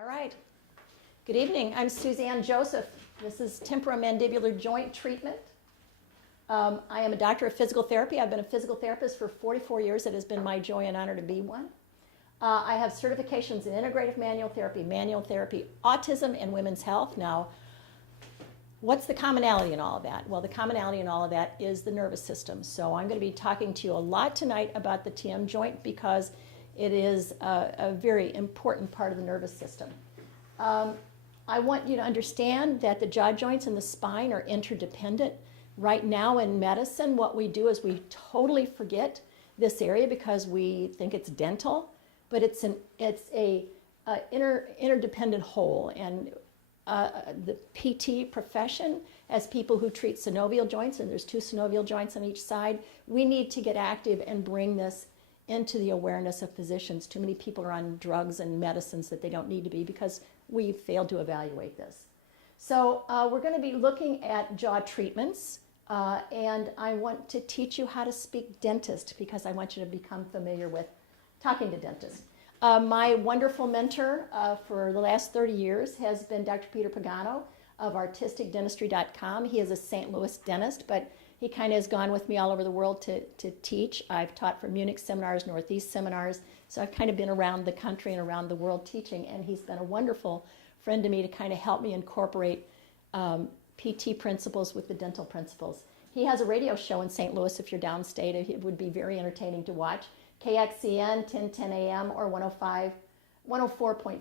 All right. Good evening. I'm Suzanne Joseph. This is Temporomandibular Joint Treatment. I am a doctor of physical therapy. I've been a physical therapist for 44 years. It has been my joy and honor to be one. I have certifications in integrative manual therapy, autism, and women's health. Now, what's the commonality in all of that? Well, the commonality in all of that is the nervous system. So I'm going to be talking to you a lot tonight about the TM joint because it is a very important part of the nervous system. I want you to understand that the jaw joints and the spine are interdependent. Right now in medicine, what we do is we totally forget this area because we think it's dental, but it's a interdependent whole. And the PT profession, as people who treat synovial joints, and there's two synovial joints on each side, we need to get active and bring this into the awareness of physicians. Too many people are on drugs and medicines that they don't need to be because we've failed to evaluate this. So we're going to be looking at jaw treatments, and I want to teach you how to speak dentist because I want you to become familiar with talking to dentists. My wonderful mentor for the last 30 years has been Dr. Peter Pagano of artisticdentistry.com. He is a St. Louis dentist, but he kind of has gone with me all over the world to teach. I've taught for Munich seminars, Northeast seminars, so I've kind of been around the country and around the world teaching, and he's been a wonderful friend to me to kind of help me incorporate PT principles with the dental principles. He has a radio show in St. Louis if you're downstate. It would be very entertaining to watch. KXCN, 1010 a.m. or 104.5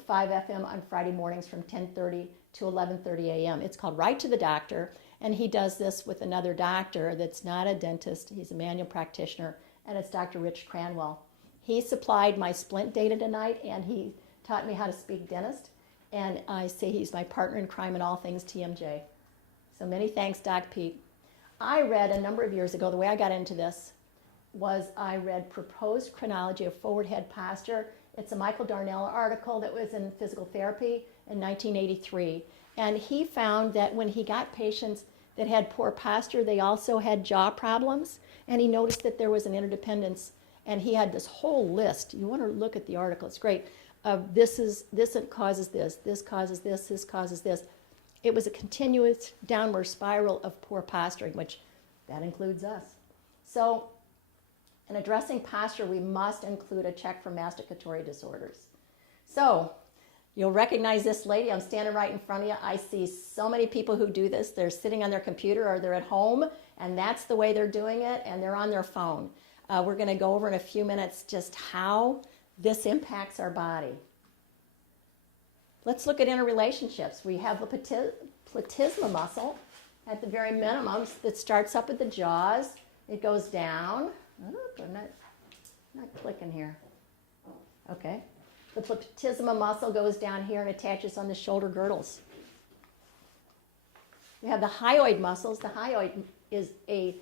FM on Friday mornings from 10:30 to 11:30 a.m. It's called Right to the Doctor, and he does this with another doctor that's not a dentist. He's a manual practitioner, and it's Dr. Rich Cranial. He supplied my Splint data tonight, and he taught me how to speak dentist, and I say he's my partner in crime in all things TMJ. So many thanks, Doc Pete. I read a number of years ago, the way I got into this was I read Proposed Chronology of Forward Head Posture. It's a Michael Darnell article that was in Physical Therapy in 1983. And he found that when he got patients that had poor posture, they also had jaw problems. And he noticed that there was an interdependence. And he had this whole list. You want to look at the article, it's great. Of this causes this causes this causes this. It was a continuous downward spiral of poor posturing, which that includes us. So in addressing posture, we must include a check for masticatory disorders. So you'll recognize this lady. I'm standing right in front of you. I see so many people who do this. They're sitting on their computer or they're at home, and that's the way they're doing it, and they're on their phone. We're going to go over in a few minutes just how this impacts our body. Let's look at interrelationships. We have the platysma muscle at the very minimum that starts up at the jaws. It goes down. I'm not clicking here. Okay. The platysma muscle goes down here and attaches on the shoulder girdles. We have the hyoid muscles. The hyoid is a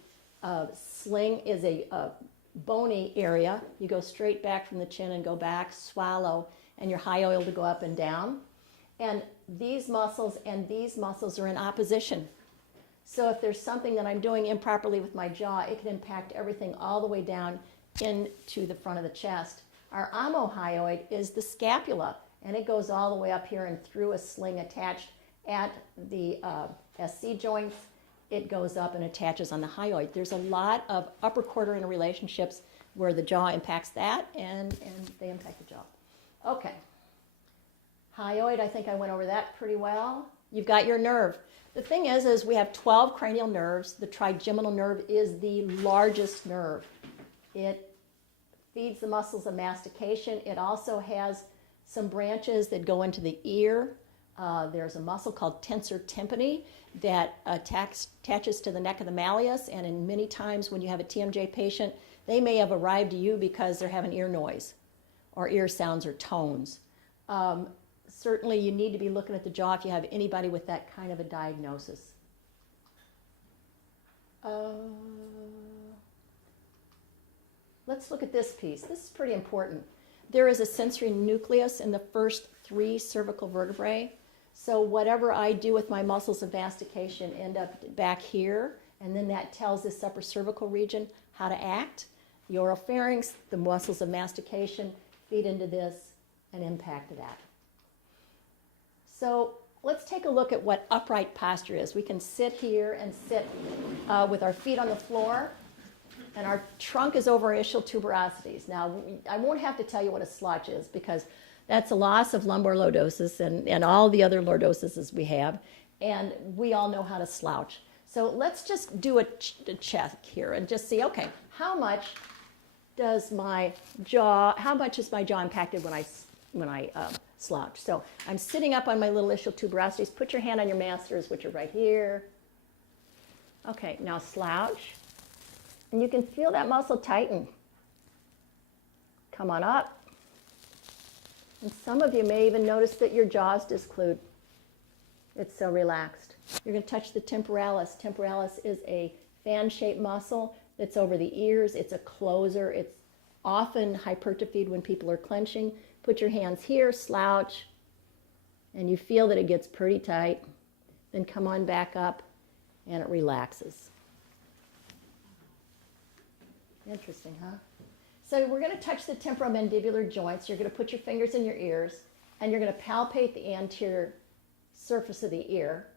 bony area. You go straight back from the chin and go back, swallow, and your hyoid will go up and down. And these muscles and these muscles are in opposition. So if there's something that I'm doing improperly with my jaw, it can impact everything all the way down into the front of the chest. Our omohyoid is the scapula, and it goes all the way up here and through a sling attached at the SC joints. It goes up and attaches on the hyoid. There's a lot of upper quarter interrelationships where the jaw impacts that, and they impact the jaw. Okay. Hyoid, I think I went over that pretty well. You've got your nerve. The thing is we have 12 cranial nerves. The trigeminal nerve is the largest nerve. It feeds the muscles of mastication. It also has some branches that go into the ear. There's a muscle called tensor tympani that attaches to the neck of the malleus, and in many times when you have a TMJ patient, they may have arrived to you because they're having ear noise or ear sounds or tones. Certainly you need to be looking at the jaw if you have anybody with that kind of a diagnosis. Let's look at this piece. This is pretty important. There is a sensory nucleus in the first 3 cervical vertebrae. So whatever I do with my muscles of mastication end up back here, and then that tells this upper cervical region how to act. The oropharynx, the muscles of mastication, feed into this and impact that. So let's take a look at what upright posture is. We can sit here and sit with our feet on the floor, and our trunk is over our ischial tuberosities. Now, I won't have to tell you what a slouch is, because that's a loss of lumbar lordosis and all the other lordoses we have, and we all know how to slouch. So let's just do a check here and just see, okay, how much is my jaw impacted when I slouch? So I'm sitting up on my little ischial tuberosities. Put your hand on your masters, which are right here. Okay, now slouch. And you can feel that muscle tighten. Come on up. And some of you may even notice that your jaws disclude. It's so relaxed. You're going to touch the temporalis. Temporalis is a fan-shaped muscle that's over the ears. It's a closer. It's often hypertrophied when people are clenching. Put your hands here, slouch, and you feel that it gets pretty tight. Then come on back up, and it relaxes. Interesting, huh? So we're going to touch the temporomandibular joints. You're going to put your fingers in your ears, and you're going to palpate the anterior surface of the ear.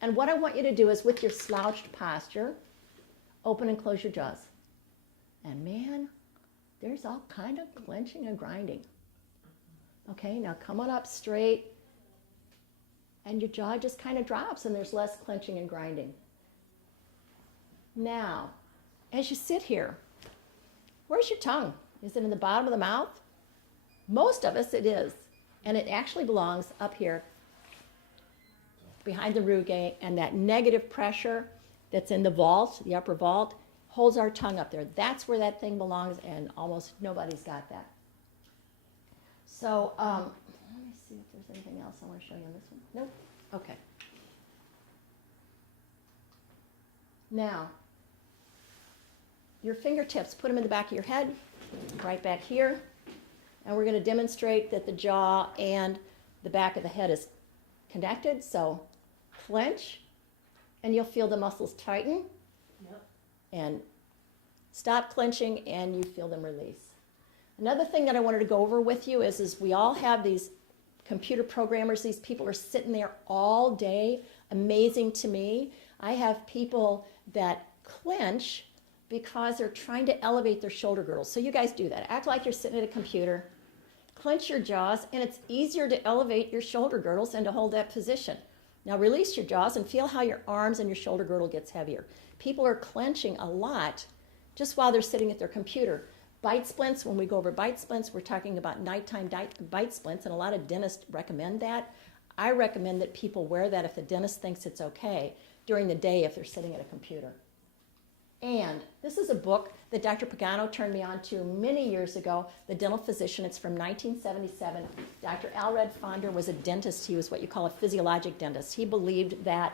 And what I want you to do is, with your slouched posture, open and close your jaws. And man, there's all kind of clenching and grinding. Okay, now come on up straight, and your jaw just kind of drops, and there's less clenching and grinding. Now, as you sit here, where's your tongue? Is it in the bottom of the mouth? Most of us, it is. And it actually belongs up here behind the rugae, and that negative pressure that's in the vault, the upper vault, holds our tongue up there. That's where that thing belongs, and almost nobody's got that. So let me see if there's anything else I want to show you on this one. Nope. Okay. Now, your fingertips, put them in the back of your head, right back here. And we're going to demonstrate that the jaw and the back of the head is connected. So clench, and you'll feel the muscles tighten. Yep. And stop clenching, and you feel them release. Another thing that I wanted to go over with you is we all have these computer programmers. These people are sitting there all day. Amazing to me. I have people that clench because they're trying to elevate their shoulder girdles. So you guys do that. Act like you're sitting at a computer. Clench your jaws, and it's easier to elevate your shoulder girdles and to hold that position. Now release your jaws and feel how your arms and your shoulder girdle gets heavier. People are clenching a lot just while they're sitting at their computer. Bite splints, when we go over bite splints, we're talking about nighttime bite splints, and a lot of dentists recommend that. I recommend that people wear that if the dentist thinks it's okay during the day if they're sitting at a computer. And this is a book that Dr. Pagano turned me on to many years ago, The Dental Physician. It's from 1977. Dr. Alred Fonder was a dentist. He was what you call a physiologic dentist. He believed that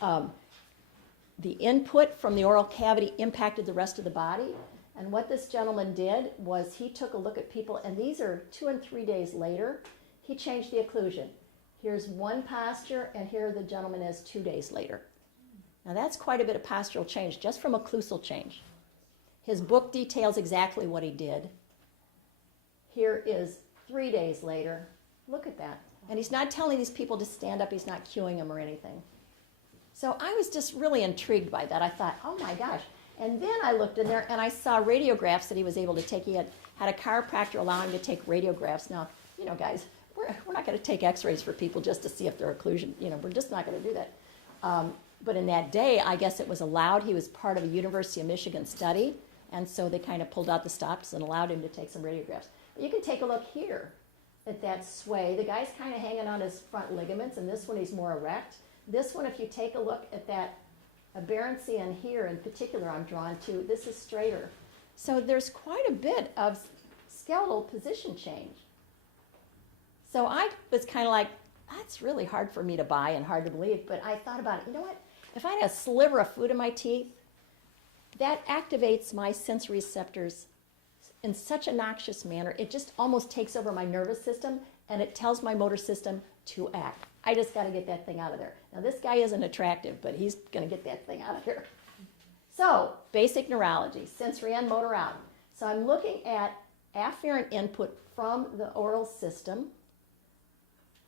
the input from the oral cavity impacted the rest of the body. And what this gentleman did was he took a look at people, and these are 2 and 3 days later, he changed the occlusion. Here's one posture, and here the gentleman is 2 days later. Now that's quite a bit of postural change just from occlusal change. His book details exactly what he did. Here is 3 days later. Look at that. And he's not telling these people to stand up. He's not cueing them or anything. So I was just really intrigued by that. I thought, oh my gosh. And then I looked in there and I saw radiographs that he was able to take. He had a chiropractor allow him to take radiographs. Now, you know, guys, we're not going to take x-rays for people just to see if they're occlusion. You know, we're just not going to do that. But in that day, I guess it was allowed. He was part of a University of Michigan study, and so they kind of pulled out the stops and allowed him to take some radiographs. But you can take a look here at that sway. The guy's kind of hanging on his front ligaments, and this one he's more erect. This one, if you take a look at that aberrancy in here in particular I'm drawn to, this is straighter. So there's quite a bit of skeletal position change. So I was kind of like, that's really hard for me to buy and hard to believe, but I thought about it. You know what? If I had a sliver of food in my teeth, that activates my sensory receptors in such a noxious manner. It just almost takes over my nervous system, and it tells my motor system to act. I just got to get that thing out of there. Now, this guy isn't attractive, but he's going to get that thing out of here. So, basic neurology, sensory and motor out. So I'm looking at afferent input from the oral system.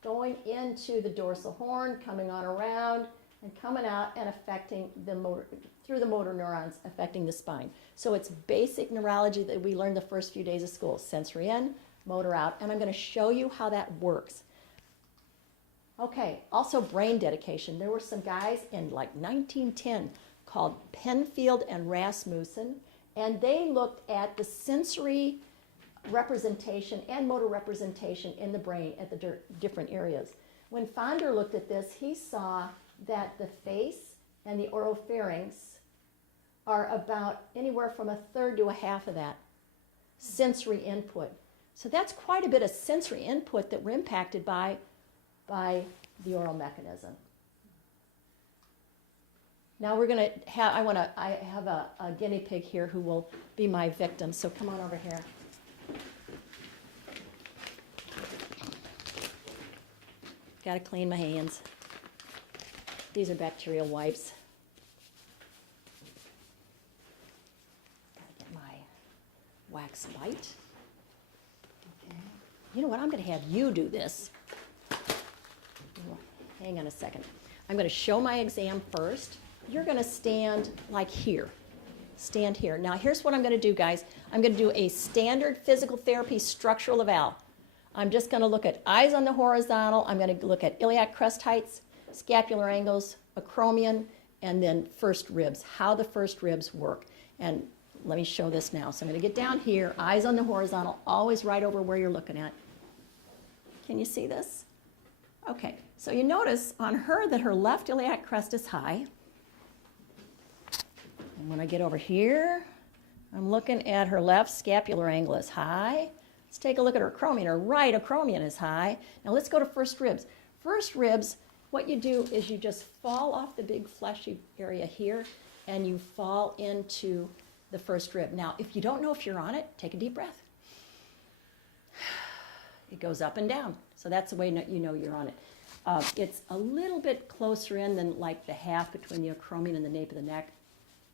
going into the dorsal horn, coming on around, and coming out and affecting the motor, through the motor neurons, affecting the spine. So it's basic neurology that we learned the first few days of school. Sensory in, motor out, and I'm going to show you how that works. Okay, also brain dedication. There were some guys in like 1910 called Penfield and Rasmussen, and they looked at the sensory representation and motor representation in the brain at the different areas. When Fonder looked at this, he saw that the face and the oropharynx are about anywhere from 1/3 to 1/2 of that sensory input. So that's quite a bit of sensory input that we're impacted by the oral mechanism. Now we're going to have, I have a guinea pig here who will be my victim, so come on over here. Got to clean my hands. These are bacterial wipes. Got to get my wax bite. Okay. You know what? I'm going to have you do this. Hang on a second. I'm going to show my exam first. You're going to stand like here. Stand here. Now here's what I'm going to do, guys. I'm going to do a standard physical therapy structural eval. I'm just going to look at eyes on the horizontal. I'm going to look at iliac crest heights, scapular angles, acromion, and then first ribs, how the first ribs work. And let me show this now. So I'm going to get down here, eyes on the horizontal, always right over where you're looking at. Can you see this? Okay, so you notice on her that her left iliac crest is high. And when I get over here, I'm looking at her left scapular angle is high. Let's take a look at her acromion. Her right acromion is high. Now let's go to first ribs. First ribs, what you do is you just fall off the big fleshy area here and you fall into the first rib. Now, if you don't know if you're on it, take a deep breath. It goes up and down. So that's the way you know you're on it. It's a little bit closer in than like the half between the acromion and the nape of the neck,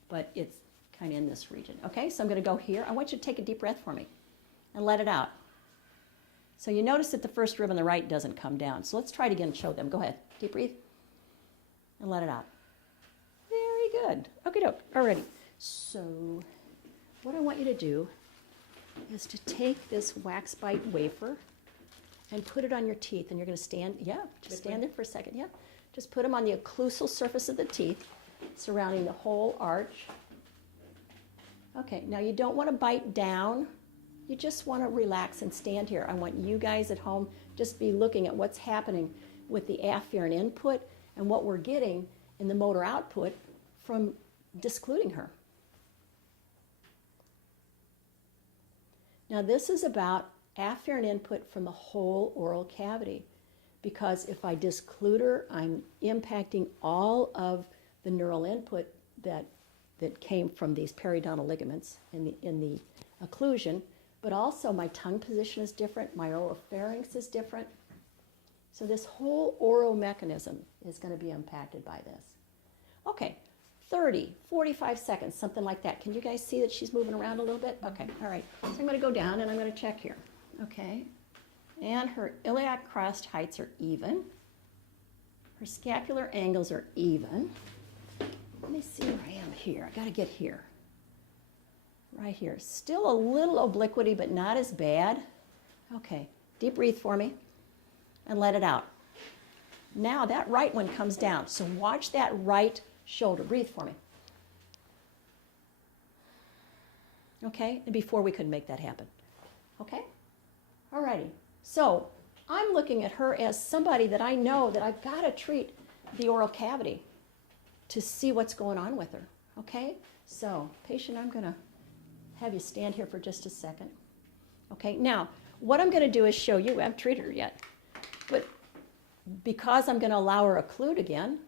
but it's kind of in this region. Okay, so I'm going to go here. I want you to take a deep breath for me and let it out. So you notice that the first rib on the right doesn't come down. So let's try it again and show them. Go ahead. Deep breathe and let it out. Very good. Okay, doke. Alrighty. So what I want you to do is to take this wax bite wafer and put it on your teeth. And you're going to stand, just stand there for a second, Just put them on the occlusal surface of the teeth, surrounding the whole arch. Okay, now you don't want to bite down. You just want to relax and stand here. I want you guys at home just be looking at what's happening with the afferent input and what we're getting in the motor output from discluding her. Now this is about afferent input from the whole oral cavity, because if I disclude her, I'm impacting all of the neural input that came from these periodontal ligaments in the occlusion, but also my tongue position is different, my oropharynx is different. So this whole oral mechanism is going to be impacted by this. Okay, 30, 45 seconds, something like that. Can you guys see that she's moving around a little bit? Okay, all right. So I'm going to go down and I'm going to check here. Okay, and her iliac crest heights are even. Her scapular angles are even. Let me see where I am here. I got to get here. Right here. Still a little obliquity, but not as bad. Okay, deep breathe for me and let it out. Now that right one comes down, so watch that right shoulder. Breathe for me. Okay, and before we could make that happen. Okay, alrighty. So I'm looking at her as somebody that I know that I've got to treat the oral cavity to see what's going on with her. Okay, so patient, I'm going to have you stand here for just a second. Okay, now what I'm going to do is show you, I haven't treated her yet, but because I'm going to allow her occlude again,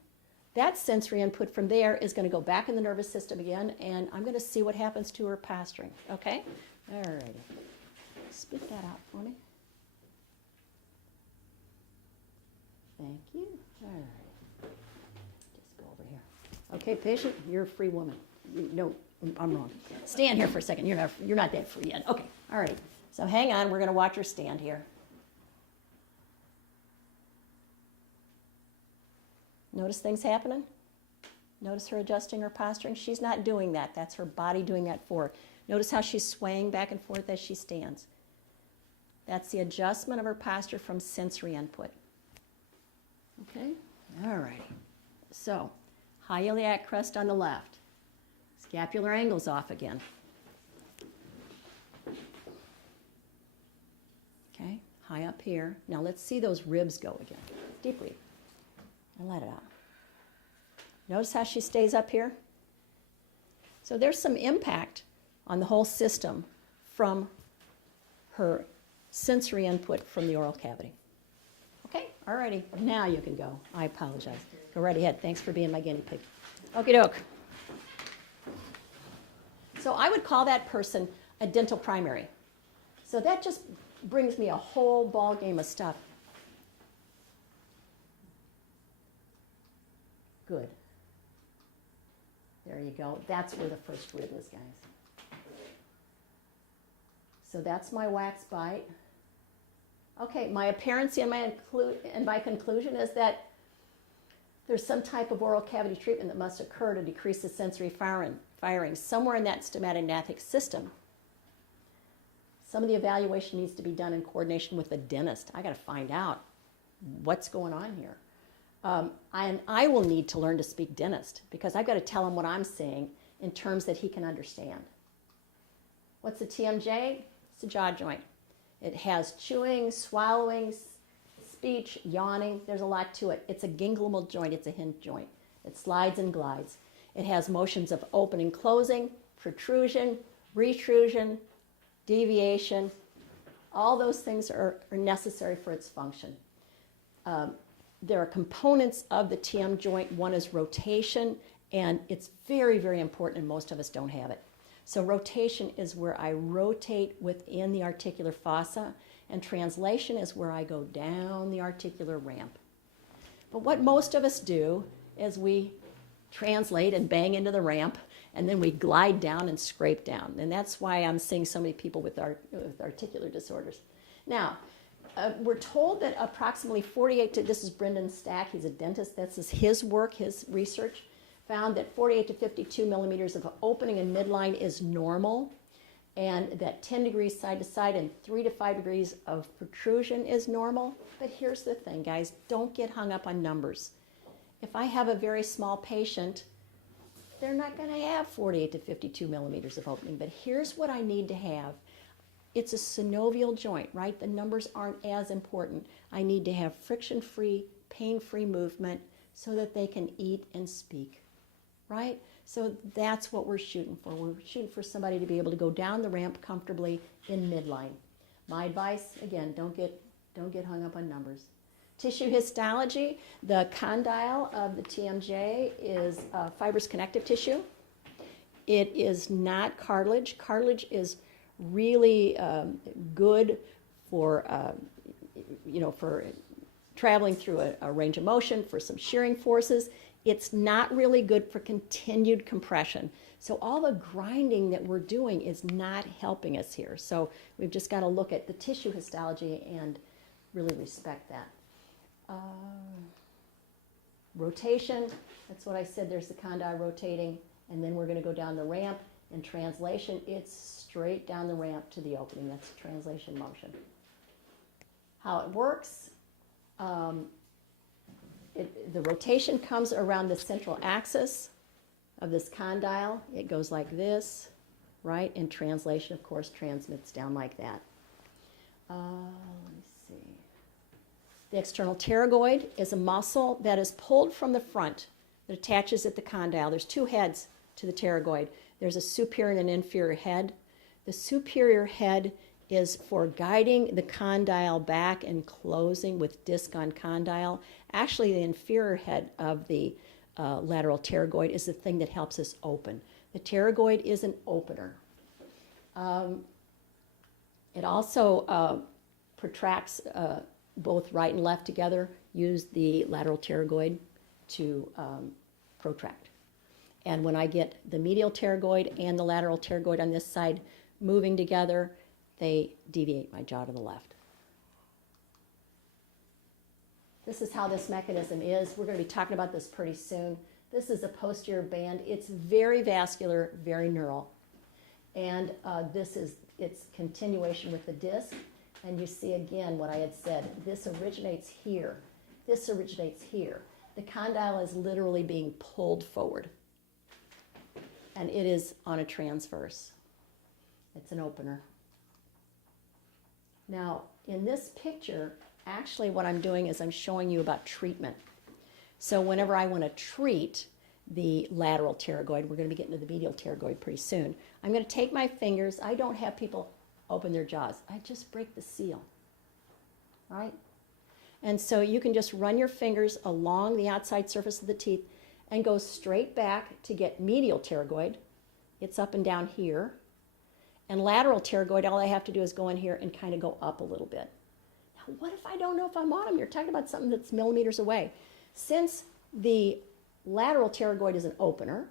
that sensory input from there is going to go back in the nervous system again, and I'm going to see what happens to her posturing. Okay, all right. Spit that out for me. Thank you. All right. Just go over here. Okay, patient, you're a free woman. No, I'm wrong. Stand here for a second. You're not that free yet. Okay, all right. So hang on. We're going to watch her stand here. Notice things happening? Notice her adjusting her posturing? She's not doing that. That's her body doing that for her. Notice how she's swaying back and forth as she stands. That's the adjustment of her posture from sensory input. Okay? All righty. So, high iliac crest on the left. Scapular angle's off again. Okay? High up here. Now let's see those ribs go again. Deep breathe. And let it out. Notice how she stays up here? So there's some impact on the whole system from her sensory input from the oral cavity. Okay, all righty. Now you can go. I apologize. Go right ahead. Thanks for being my guinea pig. Okie doke. So I would call that person a dental primary. So that just brings me a whole ball game of stuff. Good. There you go. That's where the first rib is, guys. So that's my wax bite. Okay, my appearance and my conclusion is that there's some type of oral cavity treatment that must occur to decrease the sensory firing somewhere in that stomatognathous system. Some of the evaluation needs to be done in coordination with the dentist. I got to find out what's going on here. And I will need to learn to speak dentist because I've got to tell him what I'm saying in terms that he can understand. What's the TMJ? It's a jaw joint. It has chewing, swallowing, speech, yawning. There's a lot to it. It's a gingival joint. It's a hinge joint. It slides and glides. It has motions of opening, closing, protrusion, retrusion, deviation. All those things are necessary for its function. There are components of the TM joint. One is rotation, and it's very, very important, and most of us don't have it. So rotation is where I rotate within the articular fossa, and translation is where I go down the articular ramp. But what most of us do is we translate and bang into the ramp, and then we glide down and scrape down. And that's why I'm seeing so many people with articular disorders. Now, we're told that approximately 48 this is Brendan Stack, he's a dentist, that's his work, his research, found that 48 to 52 millimeters of opening in midline is normal, and that 10 degrees side to side and 3 to 5 degrees of protrusion is normal. But here's the thing, guys, don't get hung up on numbers. If I have a very small patient, they're not going to have 48 to 52 millimeters of opening, but here's what I need to have. It's a synovial joint, right? The numbers aren't as important. I need to have friction-free, pain-free movement so that they can eat and speak, right? So that's what we're shooting for. We're shooting for somebody to be able to go down the ramp comfortably in midline. My advice, again, don't get hung up on numbers. Tissue histology, the condyle of the TMJ is fibrous connective tissue. It is not cartilage. Cartilage is really good for, for traveling through a range of motion, for some shearing forces. It's not really good for continued compression. So all the grinding that we're doing is not helping us here. So we've just got to look at the tissue histology and really respect that. Rotation, that's what I said, there's the condyle rotating, and then we're going to go down the ramp. In translation, it's straight down the ramp to the opening. That's translation motion. How it works, the rotation comes around the central axis of this condyle. It goes like this, right? And translation, of course, transmits down like that. Let me see. The external pterygoid is a muscle that is pulled from the front that attaches at the condyle. There's two heads to the pterygoid. There's a superior and an inferior head. The superior head is for guiding the condyle back and closing with disc on condyle. Actually, the inferior head of the lateral pterygoid is the thing that helps us open. The pterygoid is an opener. It also protracts both right and left together. Use the lateral pterygoid to protract. And when I get the medial pterygoid and the lateral pterygoid on this side moving together, they deviate my jaw to the left. This is how this mechanism is. We're going to be talking about this pretty soon. This is a posterior band. It's very vascular, very neural. And it's continuation with the disc. And you see again what I had said. This originates here. This originates here. The condyle is literally being pulled forward. And it is on a transverse. It's an opener. Now, in this picture, actually what I'm doing is I'm showing you about treatment. So whenever I want to treat the lateral pterygoid, we're going to be getting to the medial pterygoid pretty soon, I'm going to take my fingers. I don't have people open their jaws. I just break the seal, right? And so you can just run your fingers along the outside surface of the teeth and go straight back to get medial pterygoid. It's up and down here. And lateral pterygoid, all I have to do is go in here and kind of go up a little bit. Now, what if I don't know if I'm on them? You're talking about something that's millimeters away. Since the lateral pterygoid is an opener,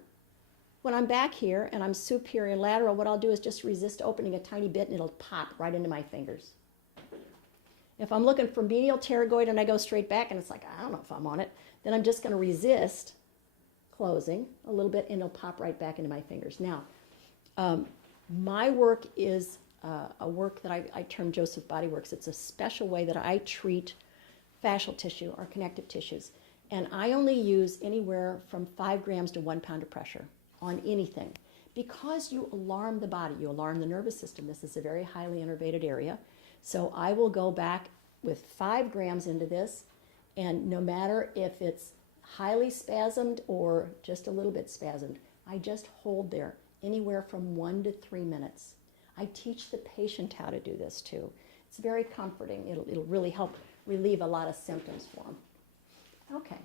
when I'm back here and I'm superior and lateral, what I'll do is just resist opening a tiny bit and it'll pop right into my fingers. If I'm looking for medial pterygoid and I go straight back and it's like, I don't know if I'm on it, then I'm just going to resist closing a little bit and it'll pop right back into my fingers. Now, my work is a work that I term Joseph Body Works. It's a special way that I treat fascial tissue or connective tissues. And I only use anywhere from 5 grams to 1 pound of pressure on anything. Because you alarm the body, you alarm the nervous system. This is a very highly innervated area. So I will go back with 5 grams into this, and no matter if it's highly spasmed or just a little bit spasmed, I just hold there anywhere from 1 to 3 minutes. I teach the patient how to do this too. It's very comforting. It'll really help relieve a lot of symptoms for them. Okay.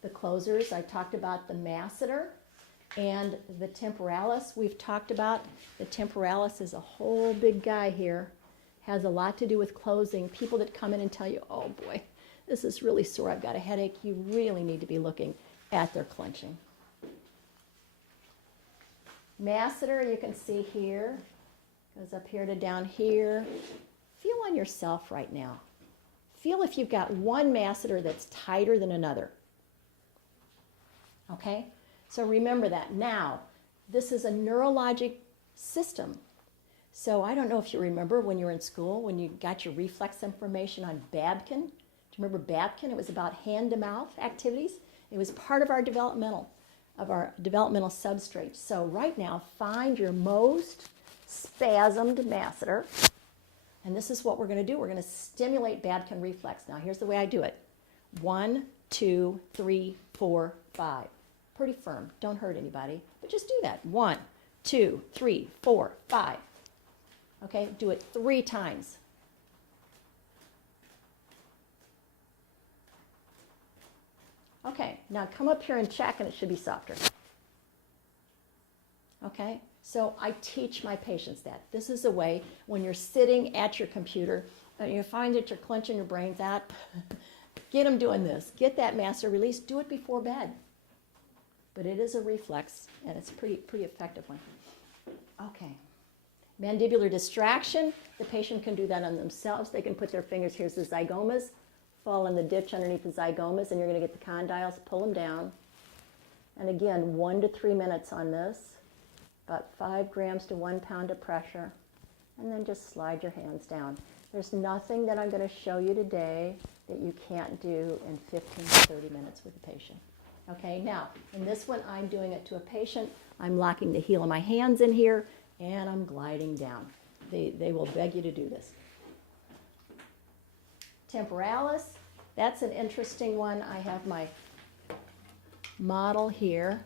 The closers, I talked about the masseter and the temporalis. We've talked about the temporalis is a whole big guy here. Has a lot to do with closing. People that come in and tell you, oh boy, this is really sore, I've got a headache, you really need to be looking at their clenching. Masseter, you can see here, goes up here to down here. Feel on yourself right now. Feel if you've got one masseter that's tighter than another. Okay? So remember that. Now, this is a neurologic system. So I don't know if you remember when you were in school, when you got your reflex information on Babkin. Do you remember Babkin? It was about hand-to-mouth activities. It was part of our developmental substrate. So right now, find your most spasmed masseter. And this is what we're going to do. We're going to stimulate Babkin reflex. Now, here's the way I do it. 1, 2, 3, 4, 5. Pretty firm. Don't hurt anybody. But just do that. 1, 2, 3, 4, 5. Okay? Do it 3 times. Okay. Now come up here and check, and it should be softer. Okay? So I teach my patients that. This is a way when you're sitting at your computer and you find that you're clenching your brains out, get them doing this. Get that masseter release. Do it before bed. But it is a reflex, and it's a pretty effective one. Okay. Mandibular distraction. The patient can do that on themselves. They can put their fingers, here's the zygomas, fall in the ditch underneath the zygomas, and you're going to get the condyles, pull them down. And again, 1 to 3 minutes on this. About 5 grams to 1 pound of pressure, and then just slide your hands down. There's nothing that I'm going to show you today that you can't do in 15 to 30 minutes with a patient. Okay, now, in this one, I'm doing it to a patient. I'm locking the heel of my hands in here, and I'm gliding down. They will beg you to do this. Temporalis, that's an interesting one. I have my model here.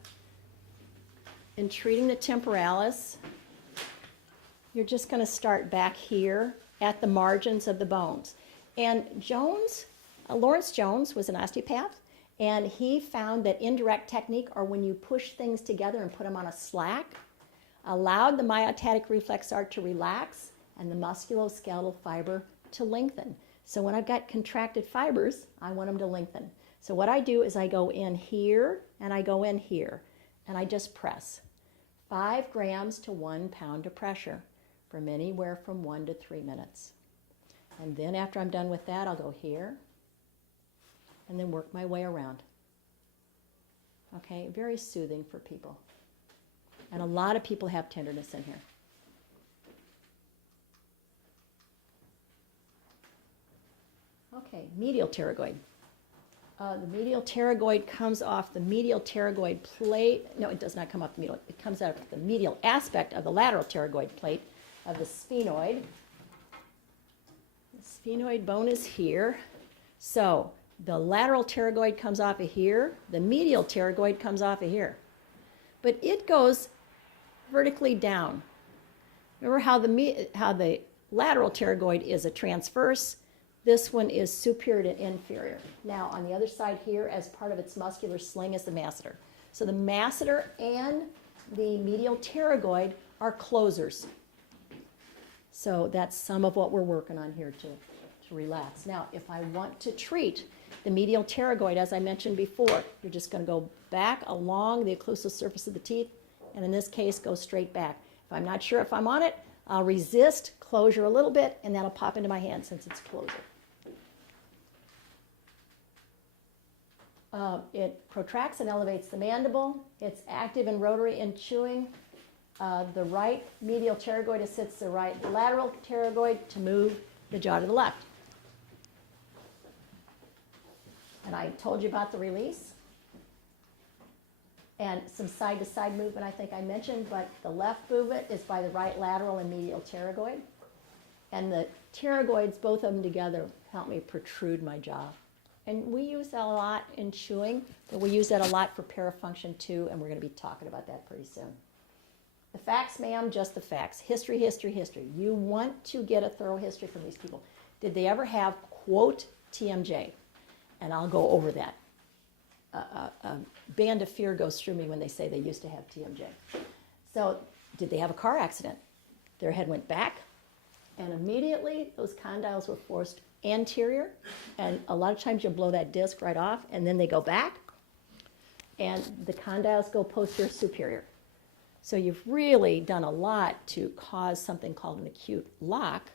In treating the temporalis, you're just going to start back here at the margins of the bones. And Lawrence Jones was an osteopath, and he found that indirect technique, or when you push things together and put them on a slack, allowed the myotatic reflex arch to relax and the musculoskeletal fiber to lengthen. So when I've got contracted fibers, I want them to lengthen. So what I do is I go in here and I go in here, and I just press. 5 grams to 1 pound of pressure from anywhere from 1 to 3 minutes. And then after I'm done with that, I'll go here and then work my way around. Okay, very soothing for people. And a lot of people have tenderness in here. Okay, medial pterygoid. The medial pterygoid comes off the medial pterygoid plate. No, it does not come off the medial. It comes out of the medial aspect of the lateral pterygoid plate of the sphenoid. The sphenoid bone is here. So the lateral pterygoid comes off of here. The medial pterygoid comes off of here. But it goes vertically down. Remember how the lateral pterygoid is a transverse? This one is superior to inferior. Now, on the other side here, as part of its muscular sling, is the masseter. So the masseter and the medial pterygoid are closers. So that's some of what we're working on here to relax. Now, if I want to treat the medial pterygoid, as I mentioned before, you're just going to go back along the occlusal surface of the teeth, and in this case, go straight back. If I'm not sure if I'm on it, I'll resist closure a little bit, and that'll pop into my hand since it's closure. It protracts and elevates the mandible. It's active and rotary in chewing. The right medial pterygoid assists the right lateral pterygoid to move the jaw to the left. And I told you about the release. And some side-to-side movement I think I mentioned, but the left movement is by the right lateral and medial pterygoid. And the pterygoids, both of them together, help me protrude my jaw. And we use that a lot in chewing, but we use that a lot for parafunction too, and we're going to be talking about that pretty soon. The facts, ma'am, just the facts. History, history, history. You want to get a thorough history from these people. Did they ever have, quote, TMJ? And I'll go over that. A band of fear goes through me when they say they used to have TMJ. So did they have a car accident? Their head went back, and immediately those condyles were forced anterior, and a lot of times you'll blow that disc right off, and then they go back, and the condyles go posterior superior. So you've really done a lot to cause something called an acute lock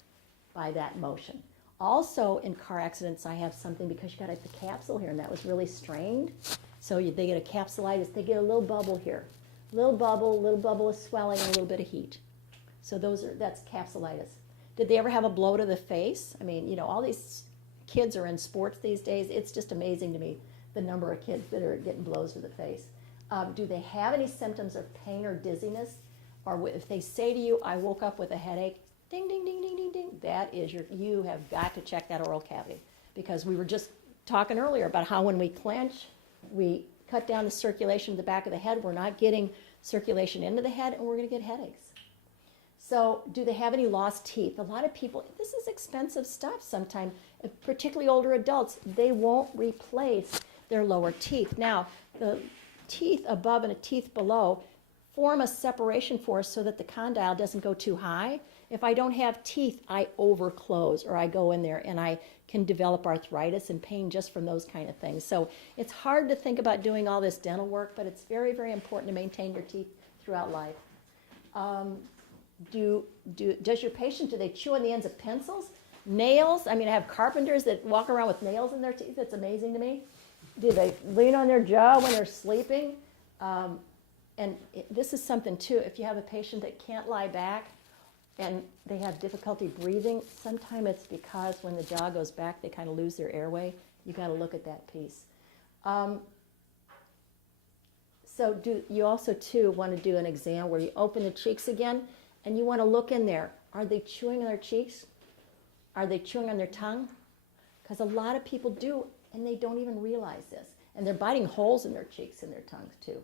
by that motion. Also, in car accidents, I have something because you got the capsule here, and that was really strained. So they get a capsulitis. They get a little bubble here. Little bubble of swelling, and a little bit of heat. So that's capsulitis. Did they ever have a blow to the face? I mean, all these kids are in sports these days. It's just amazing to me, the number of kids that are getting blows to the face. Do they have any symptoms of pain or dizziness? Or if they say to you, I woke up with a headache, ding, ding, ding, ding, ding, ding, that is you have got to check that oral cavity. Because we were just talking earlier about how when we clench, we cut down the circulation to the back of the head. We're not getting circulation into the head, and we're going to get headaches. So do they have any lost teeth? A lot of people, this is expensive stuff sometimes, particularly older adults, they won't replace their lower teeth. Now, the teeth above and the teeth below form a separation force so that the condyle doesn't go too high. If I don't have teeth, I overclose, or I go in there and I can develop arthritis and pain just from those kind of things. So it's hard to think about doing all this dental work, but it's very, very important to maintain your teeth throughout life. Does your patient, do they chew on the ends of pencils? Nails? I mean, I have carpenters that walk around with nails in their teeth. That's amazing to me. Do they lean on their jaw when they're sleeping? This is something, too. If you have a patient that can't lie back and they have difficulty breathing, sometimes it's because when the jaw goes back, they kind of lose their airway. You've got to look at that piece. So you also, too, want to do an exam where you open the cheeks again, and you want to look in there. Are they chewing on their cheeks? Are they chewing on their tongue? Because a lot of people do, and they don't even realize this. And they're biting holes in their cheeks and their tongues, too.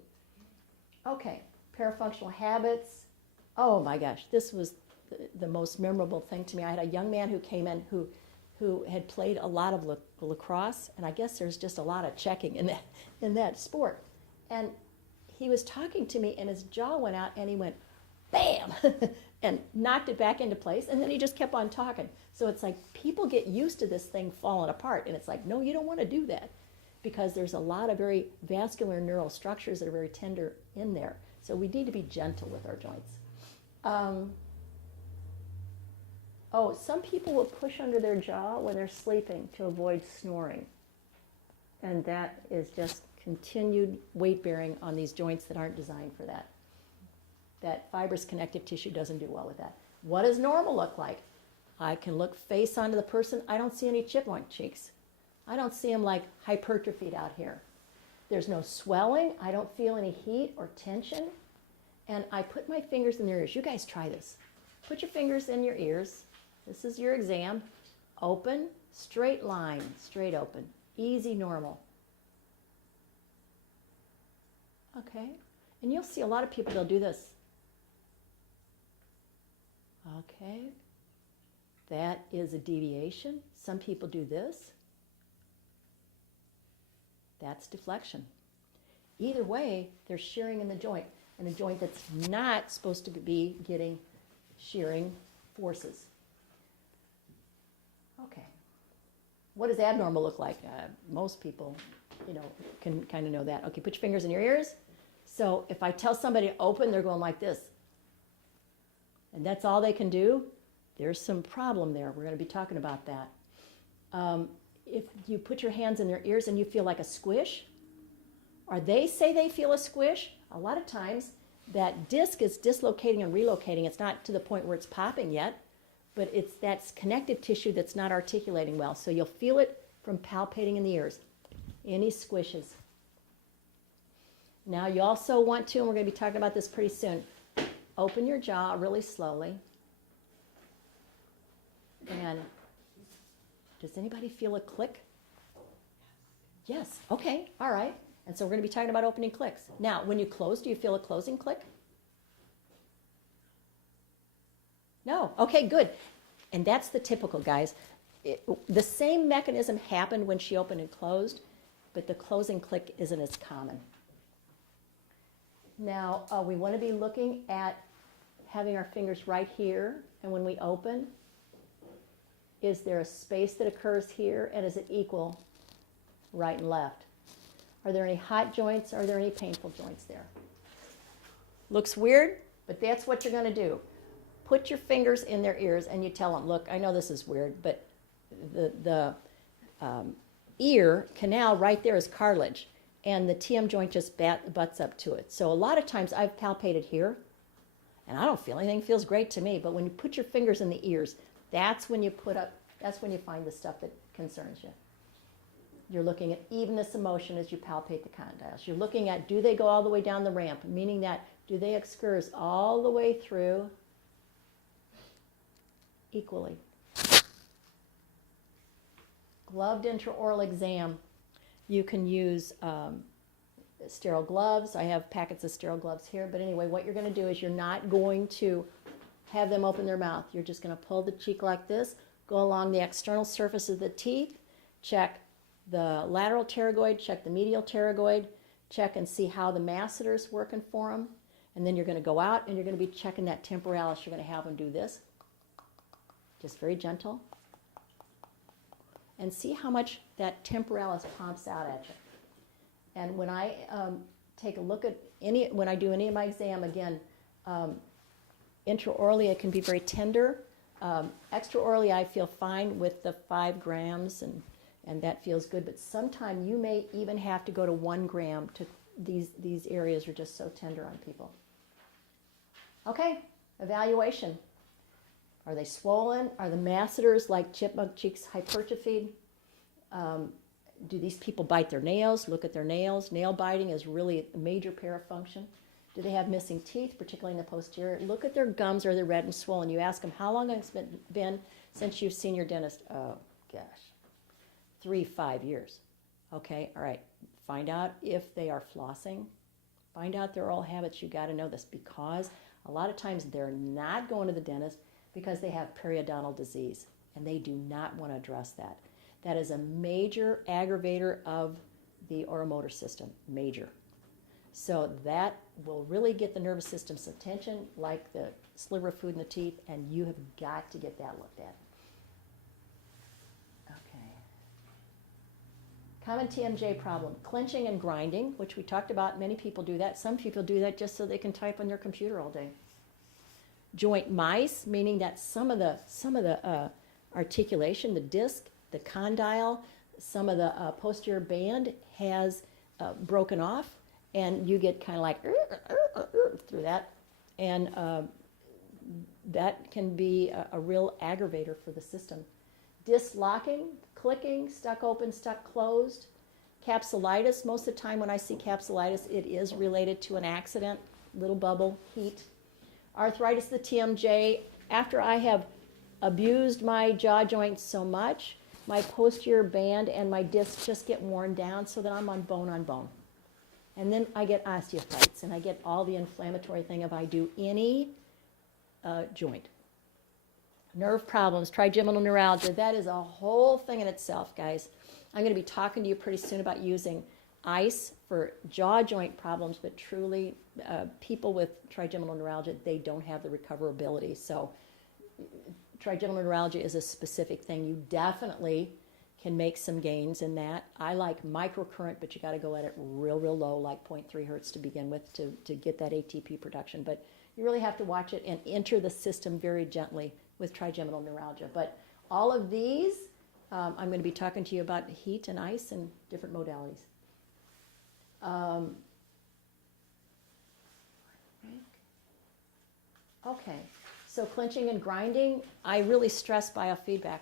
Okay, parafunctional habits. Oh, my gosh, this was the most memorable thing to me. I had a young man who came in who had played a lot of lacrosse, and I guess there's just a lot of checking in that sport. And he was talking to me, and his jaw went out, and he went, bam, and knocked it back into place, and then he just kept on talking. So it's like people get used to this thing falling apart, and it's like, no, you don't want to do that, because there's a lot of very vascular neural structures that are very tender in there. So we need to be gentle with our joints. Some people will push under their jaw when they're sleeping to avoid snoring. And that is just continued weight bearing on these joints that aren't designed for that. That fibrous connective tissue doesn't do well with that. What does normal look like? I can look face onto the person. I don't see any chipmunk cheeks. I don't see them like hypertrophied out here. There's no swelling. I don't feel any heat or tension. And I put my fingers in their ears. You guys try this. Put your fingers in your ears. This is your exam. Open, straight line, straight open. Easy, normal. Okay. And you'll see a lot of people, they'll do this. Okay. That is a deviation. Some people do this. That's deflection. Either way, they're shearing in the joint, and a joint that's not supposed to be getting shearing forces. Okay. What does abnormal look like? Most people, can kind of know that. Okay, put your fingers in your ears. So if I tell somebody to open, they're going like this. And that's all they can do. There's some problem there. We're going to be talking about that. If you put your hands in their ears and you feel like a squish, or they say they feel a squish, a lot of times that disc is dislocating and relocating. It's not to the point where it's popping yet, but it's that connective tissue that's not articulating well. So you'll feel it from palpating in the ears. Any squishes. Now you also want to, and we're going to be talking about this pretty soon, open your jaw really slowly. And does anybody feel a click? Yes. Okay. All right. And so we're going to be talking about opening clicks. Now, when you close, do you feel a closing click? No. Okay, good. And that's the typical, guys. The same mechanism happened when she opened and closed, but the closing click isn't as common. Now, we want to be looking at having our fingers right here, and when we open, is there a space that occurs here, and is it equal right and left? Are there any hot joints? Are there any painful joints there? Looks weird, but that's what you're going to do. Put your fingers in their ears and you tell them, look, I know this is weird, but the ear canal right there is cartilage, and the TM joint just butts up to it. So a lot of times I've palpated here, and I don't feel anything. It feels great to me. But when you put your fingers in the ears, that's when you find the stuff that concerns you. You're looking at evenness of motion as you palpate the condyles. You're looking at, do they go all the way down the ramp? Meaning that, do they excurse all the way through equally? Gloved intraoral exam. You can use sterile gloves. I have packets of sterile gloves here. But anyway, what you're going to do is you're not going to have them open their mouth. You're just going to pull the cheek like this, go along the external surface of the teeth, check the lateral pterygoid, check the medial pterygoid, check and see how the masseter's working for them. And then you're going to go out and you're going to be checking that temporalis. You're going to have them do this. Just very gentle. And see how much that temporalis pumps out at you. And when I take a look at when I do any of my exam, again, intraorally it can be very tender. Extraorally I feel fine with the 5 grams and that feels good. But sometimes you may even have to go to 1 gram. These areas are just so tender on people. Okay, evaluation. Are they swollen? Are the masseters like chipmunk cheeks hypertrophied? Do these people bite their nails? Look at their nails. Nail biting is really a major parafunction. Do they have missing teeth, particularly in the posterior? Look at their gums. Are they red and swollen? You ask them, how long has it been since you've seen your dentist? Oh, gosh, 3-5 years. Okay, all right. Find out if they are flossing. Find out their oral habits. You got to know this because a lot of times they're not going to the dentist because they have periodontal disease, and they do not want to address that. That is a major aggravator of the oromotor system, major. So that will really get the nervous system's attention, like the sliver of food in the teeth, and you have got to get that looked at. Okay. Common TMJ problem, clenching and grinding, which we talked about. Many people do that. Some people do that just so they can type on their computer all day. Joint mice, meaning that some of the articulation, the disc, the condyle, some of the posterior band has broken off, and you get kind of like through that, and that can be a real aggravator for the system. Dislocking, clicking, stuck open, stuck closed. Capsulitis, most of the time when I see capsulitis, it is related to an accident, little bubble, heat. Arthritis the Tmj, after I have abused my jaw joints so much, my posterior band and my discs just get worn down so that I'm on bone on bone. And then I get osteophytes, and I get all the inflammatory thing if I do any joint. Nerve problems, trigeminal neuralgia, that is a whole thing in itself, guys. I'm going to be talking to you pretty soon about using ice for jaw joint problems, but truly people with trigeminal neuralgia, they don't have the recoverability. So trigeminal neuralgia is a specific thing. You definitely can make some gains in that. I like microcurrent, but you got to go at it real, real low, like 0.3 hertz to begin with to get that ATP production. But you really have to watch it and enter the system very gently with trigeminal neuralgia. But all of these, I'm going to be talking to you about heat and ice and different modalities. Okay, so clenching and grinding, I really stress biofeedback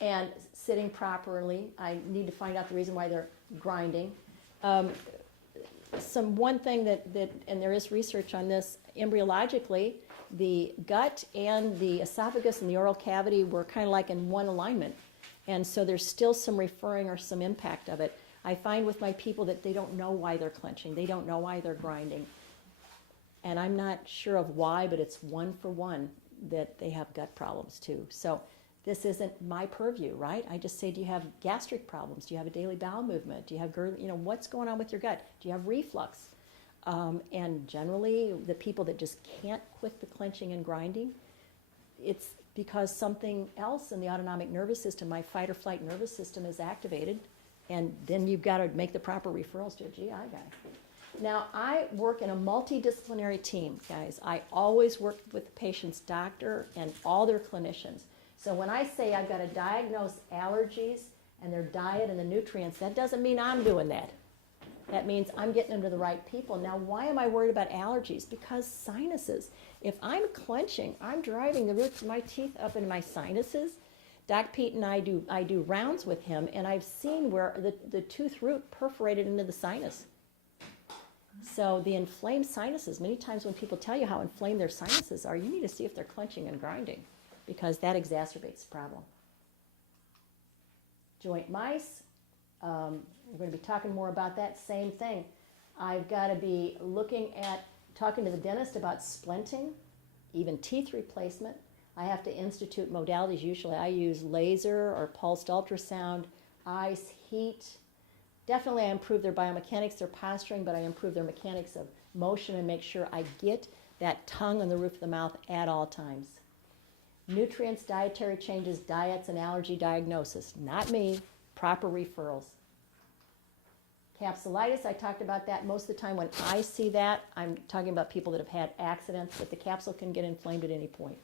and sitting properly. I need to find out the reason why they're grinding. One thing that, and there is research on this, embryologically, the gut and the esophagus and the oral cavity were kind of like in one alignment. And so there's still some referring or some impact of it. I find with my people that they don't know why they're clenching. They don't know why they're grinding. And I'm not sure of why, but it's one for one that they have gut problems too. So this isn't my purview, right? I just say, do you have gastric problems? Do you have a daily bowel movement? Do you have GERD? What's going on with your gut? Do you have reflux? And generally, the people that just can't quit the clenching and grinding, it's because something else in the autonomic nervous system, my fight or flight nervous system, is activated, and then you've got to make the proper referrals to a GI guy. Now, I work in a multidisciplinary team, guys. I always work with the patient's doctor and all their clinicians. So when I say I've got to diagnose allergies and their diet and the nutrients, that doesn't mean I'm doing that. That means I'm getting them to the right people. Now, why am I worried about allergies? Because sinuses. If I'm clenching, I'm driving the roots of my teeth up into my sinuses. Doc Pete and I do rounds with him, and I've seen where the tooth root perforated into the sinus. So the inflamed sinuses, many times when people tell you how inflamed their sinuses are, you need to see if they're clenching and grinding, because that exacerbates the problem. Joint mice, we're going to be talking more about that same thing. I've got to be talking to the dentist about splinting, even teeth replacement. I have to institute modalities. Usually I use laser or pulsed ultrasound, ice, heat. Definitely I improve their biomechanics, their posturing, but I improve their mechanics of motion and make sure I get that tongue on the roof of the mouth at all times. Nutrients, dietary changes, diets, and allergy diagnosis. Not me, proper referrals. Capsulitis, I talked about that. Most of the time when I see that, I'm talking about people that have had accidents, but the capsule can get inflamed at any point.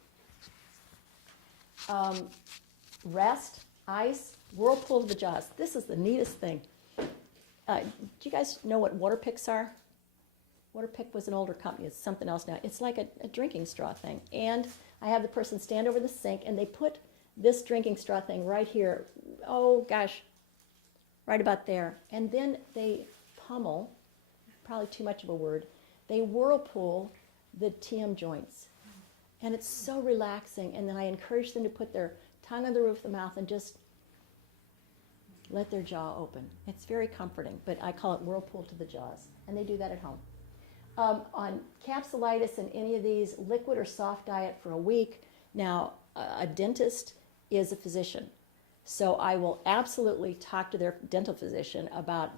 Rest, ice, whirlpool of the jaws. This is the neatest thing. Do you guys know what water picks are? Water pick was an older company. It's something else now. It's like a drinking straw thing. And I have the person stand over the sink, and they put this drinking straw thing right here. Oh, gosh. Right about there. And then they pummel, probably too much of a word, they whirlpool the TM joints. And it's so relaxing. And then I encourage them to put their tongue on the roof of the mouth and just let their jaw open. It's very comforting, but I call it whirlpool to the jaws. And they do that at home. On capsulitis and any of these, liquid or soft diet for a week. Now, a dentist is a physician. So I will absolutely talk to their dental physician about,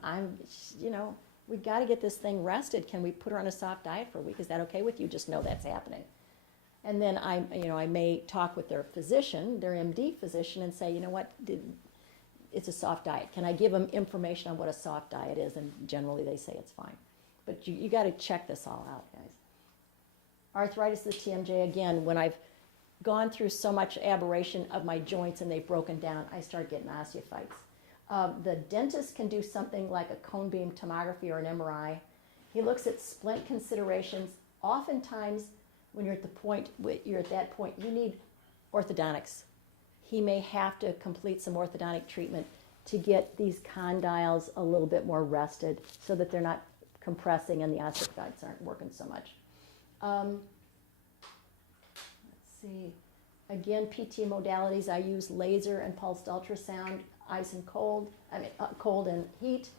we got to get this thing rested. Can we put her on a soft diet for a week? Is that okay with you? Just know that's happening. And then I may talk with their physician, their MD physician, and say, it's a soft diet. Can I give them information on what a soft diet is? And generally they say it's fine. But you got to check this all out, guys. Arthritis the Tmj, again, when I've gone through so much aberration of my joints and they've broken down, I start getting osteophytes. The dentist can do something like a cone beam tomography or an MRI. He looks at splint considerations. Oftentimes, when you're at that point, you need orthodontics. He may have to complete some orthodontic treatment to get these condyles a little bit more rested so that they're not compressing and the osteoclasts aren't working so much. Let's see. Again, PT modalities, I use laser and pulsed ultrasound, ice and cold, cold and heat.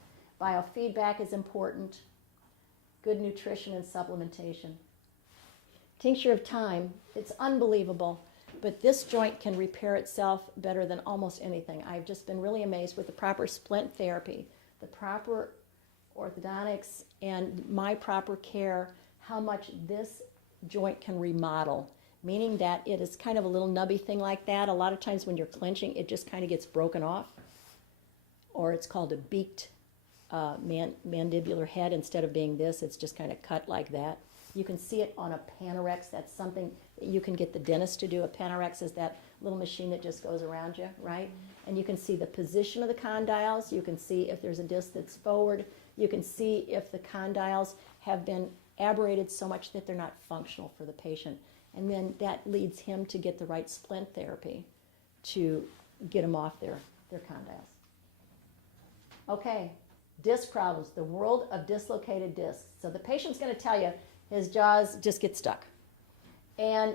Biofeedback is important. Good nutrition and supplementation. Tincture of time, it's unbelievable, but this joint can repair itself better than almost anything. I've just been really amazed with the proper splint therapy, the proper orthodontics, and my proper care, how much this joint can remodel, meaning that it is kind of a little nubby thing like that. A lot of times when you're clenching, it just kind of gets broken off, or it's called a beaked mandibular head. Instead of being this, it's just kind of cut like that. You can see it on a Panorex. That's something that you can get the dentist to do. A Panorex is that little machine that just goes around you, right? And you can see the position of the condyles. You can see if there's a disc that's forward. You can see if the condyles have been aberrated so much that they're not functional for the patient. And then that leads him to get the right splint therapy to get them off their condyles. Okay, disc problems, the world of dislocated discs. So the patient's going to tell you his jaws just get stuck. And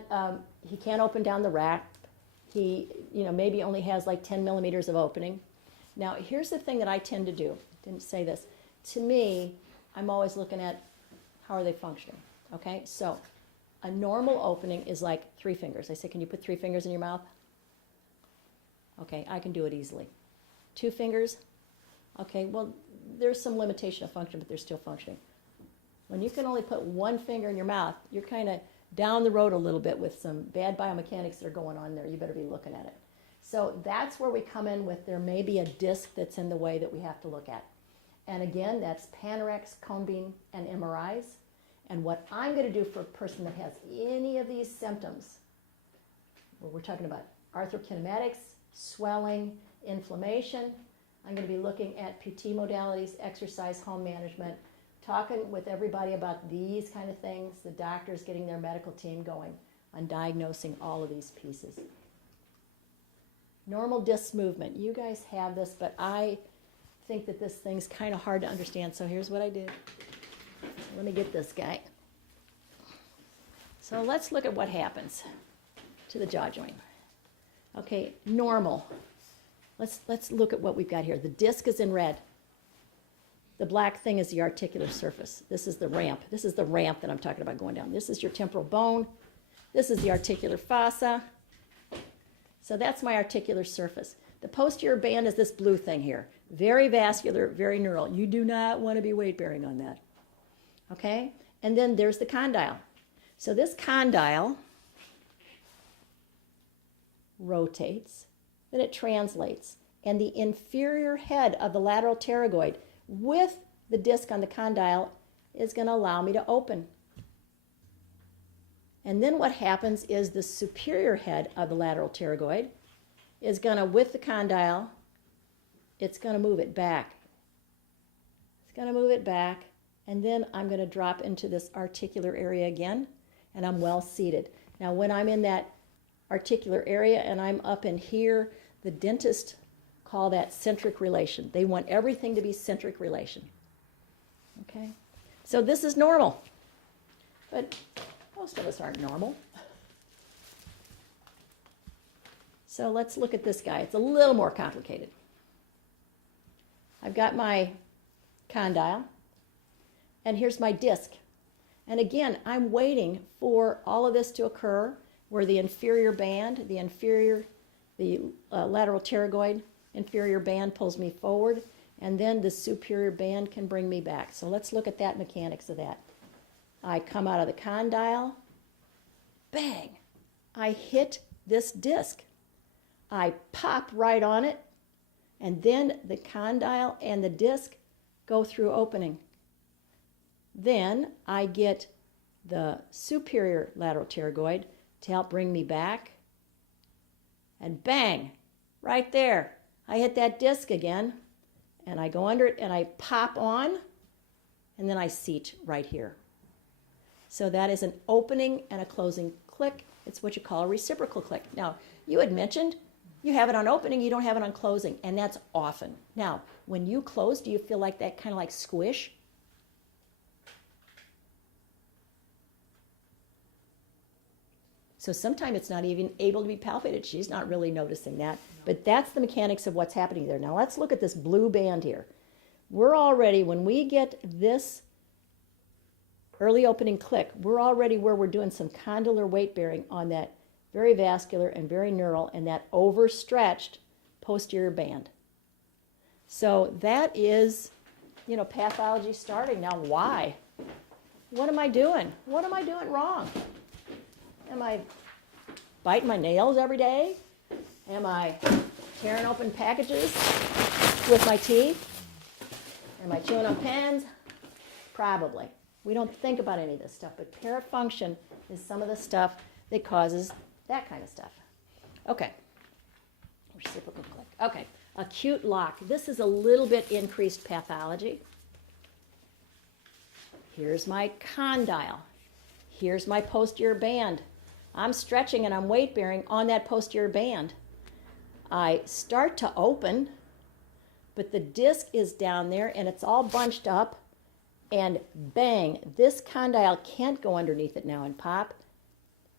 he can't open down the rack. He, maybe only has like 10 millimeters of opening. Now, here's the thing that I tend to do. I didn't say this. To me, I'm always looking at how are they functioning, okay? So a normal opening is like 3 fingers. I say, can you put 3 fingers in your mouth? Okay, I can do it easily. 2 fingers? Okay, well, there's some limitation of function, but they're still functioning. When you can only put 1 finger in your mouth, you're kind of down the road a little bit with some bad biomechanics that are going on there. You better be looking at it. So that's where we come in with there may be a disc that's in the way that we have to look at. And again, that's Panorex, cone beam, and MRIs. And what I'm going to do for a person that has any of these symptoms, well, we're talking about arthrokinematics, swelling, inflammation. I'm going to be looking at PT modalities, exercise, home management, talking with everybody about these kind of things, the doctors getting their medical team going on diagnosing all of these pieces. Normal disc movement. You guys have this, but I think that this thing's kind of hard to understand, so here's what I did. Let me get this guy. So let's look at what happens to the jaw joint. Okay, normal. Let's look at what we've got here. The disc is in red. The black thing is the articular surface. This is the ramp. This is the ramp that I'm talking about going down. This is your temporal bone. This is the articular fossa. So that's my articular surface. The posterior band is this blue thing here. Very vascular, very neural. You do not want to be weight bearing on that. Okay? And then there's the condyle. So this condyle rotates, then it translates. And the inferior head of the lateral pterygoid with the disc on the condyle is going to allow me to open. And then what happens is the superior head of the lateral pterygoid is going to, with the condyle, it's going to move it back. It's going to move it back, and then I'm going to drop into this articular area again, and I'm well seated. Now, when I'm in that articular area and I'm up in here, the dentist call that centric relation. They want everything to be centric relation. Okay? So this is normal. But most of us aren't normal. So let's look at this guy. It's a little more complicated. I've got my condyle, and here's my disc. And again, I'm waiting for all of this to occur where the inferior band, the lateral pterygoid, inferior band pulls me forward, and then the superior band can bring me back. So let's look at that mechanics of that. I come out of the condyle, bang, I hit this disc. I pop right on it, and then the condyle and the disc go through opening. Then I get the superior lateral pterygoid to help bring me back, and bang, right there. I hit that disc again, and I go under it, and I pop on, and then I seat right here. So that is an opening and a closing click. It's what you call a reciprocal click. Now, you had mentioned you have it on opening, you don't have it on closing, and that's often. Now, when you close, do you feel like that kind of like squish? So sometimes it's not even able to be palpated. She's not really noticing that. But that's the mechanics of what's happening there. Now let's look at this blue band here. We're already, when we get this early opening click, we're already where we're doing some condylar weight bearing on that very vascular and very neural and that overstretched posterior band. So that is, pathology starting. Now why? What am I doing? What am I doing wrong? Am I biting my nails every day? Am I tearing open packages with my teeth? Am I chewing on pens? Probably. We don't think about any of this stuff, but parafunction is some of the stuff that causes that kind of stuff. Okay. Reciprocal click. Okay. Acute lock. This is a little bit increased pathology. Here's my condyle. Here's my posterior band. I'm stretching and I'm weight bearing on that posterior band. I start to open, but the disc is down there and it's all bunched up, and bang, this condyle can't go underneath it now and pop.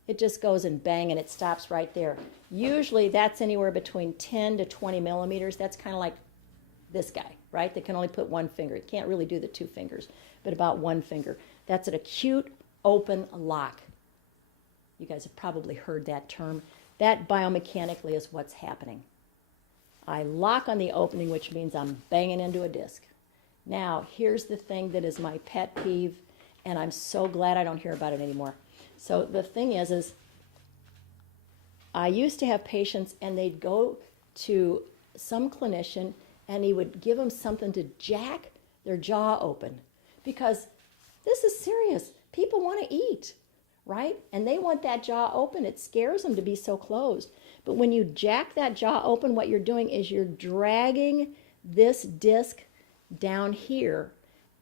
It just goes and bang, and it stops right there. Usually that's anywhere between 10 to 20 millimeters. That's kind of like this guy, right? That can only put one finger. It can't really do the two fingers, but about one finger. That's an acute open lock. You guys have probably heard that term. That biomechanically is what's happening. I lock on the opening, which means I'm banging into a disc. Now, here's the thing that is my pet peeve, and I'm so glad I don't hear about it anymore. So the thing is I used to have patients, and they'd go to some clinician, and he would give them something to jack their jaw open, because this is serious. People want to eat, right? And they want that jaw open. It scares them to be so closed. But when you jack that jaw open, what you're doing is you're dragging this disc down here,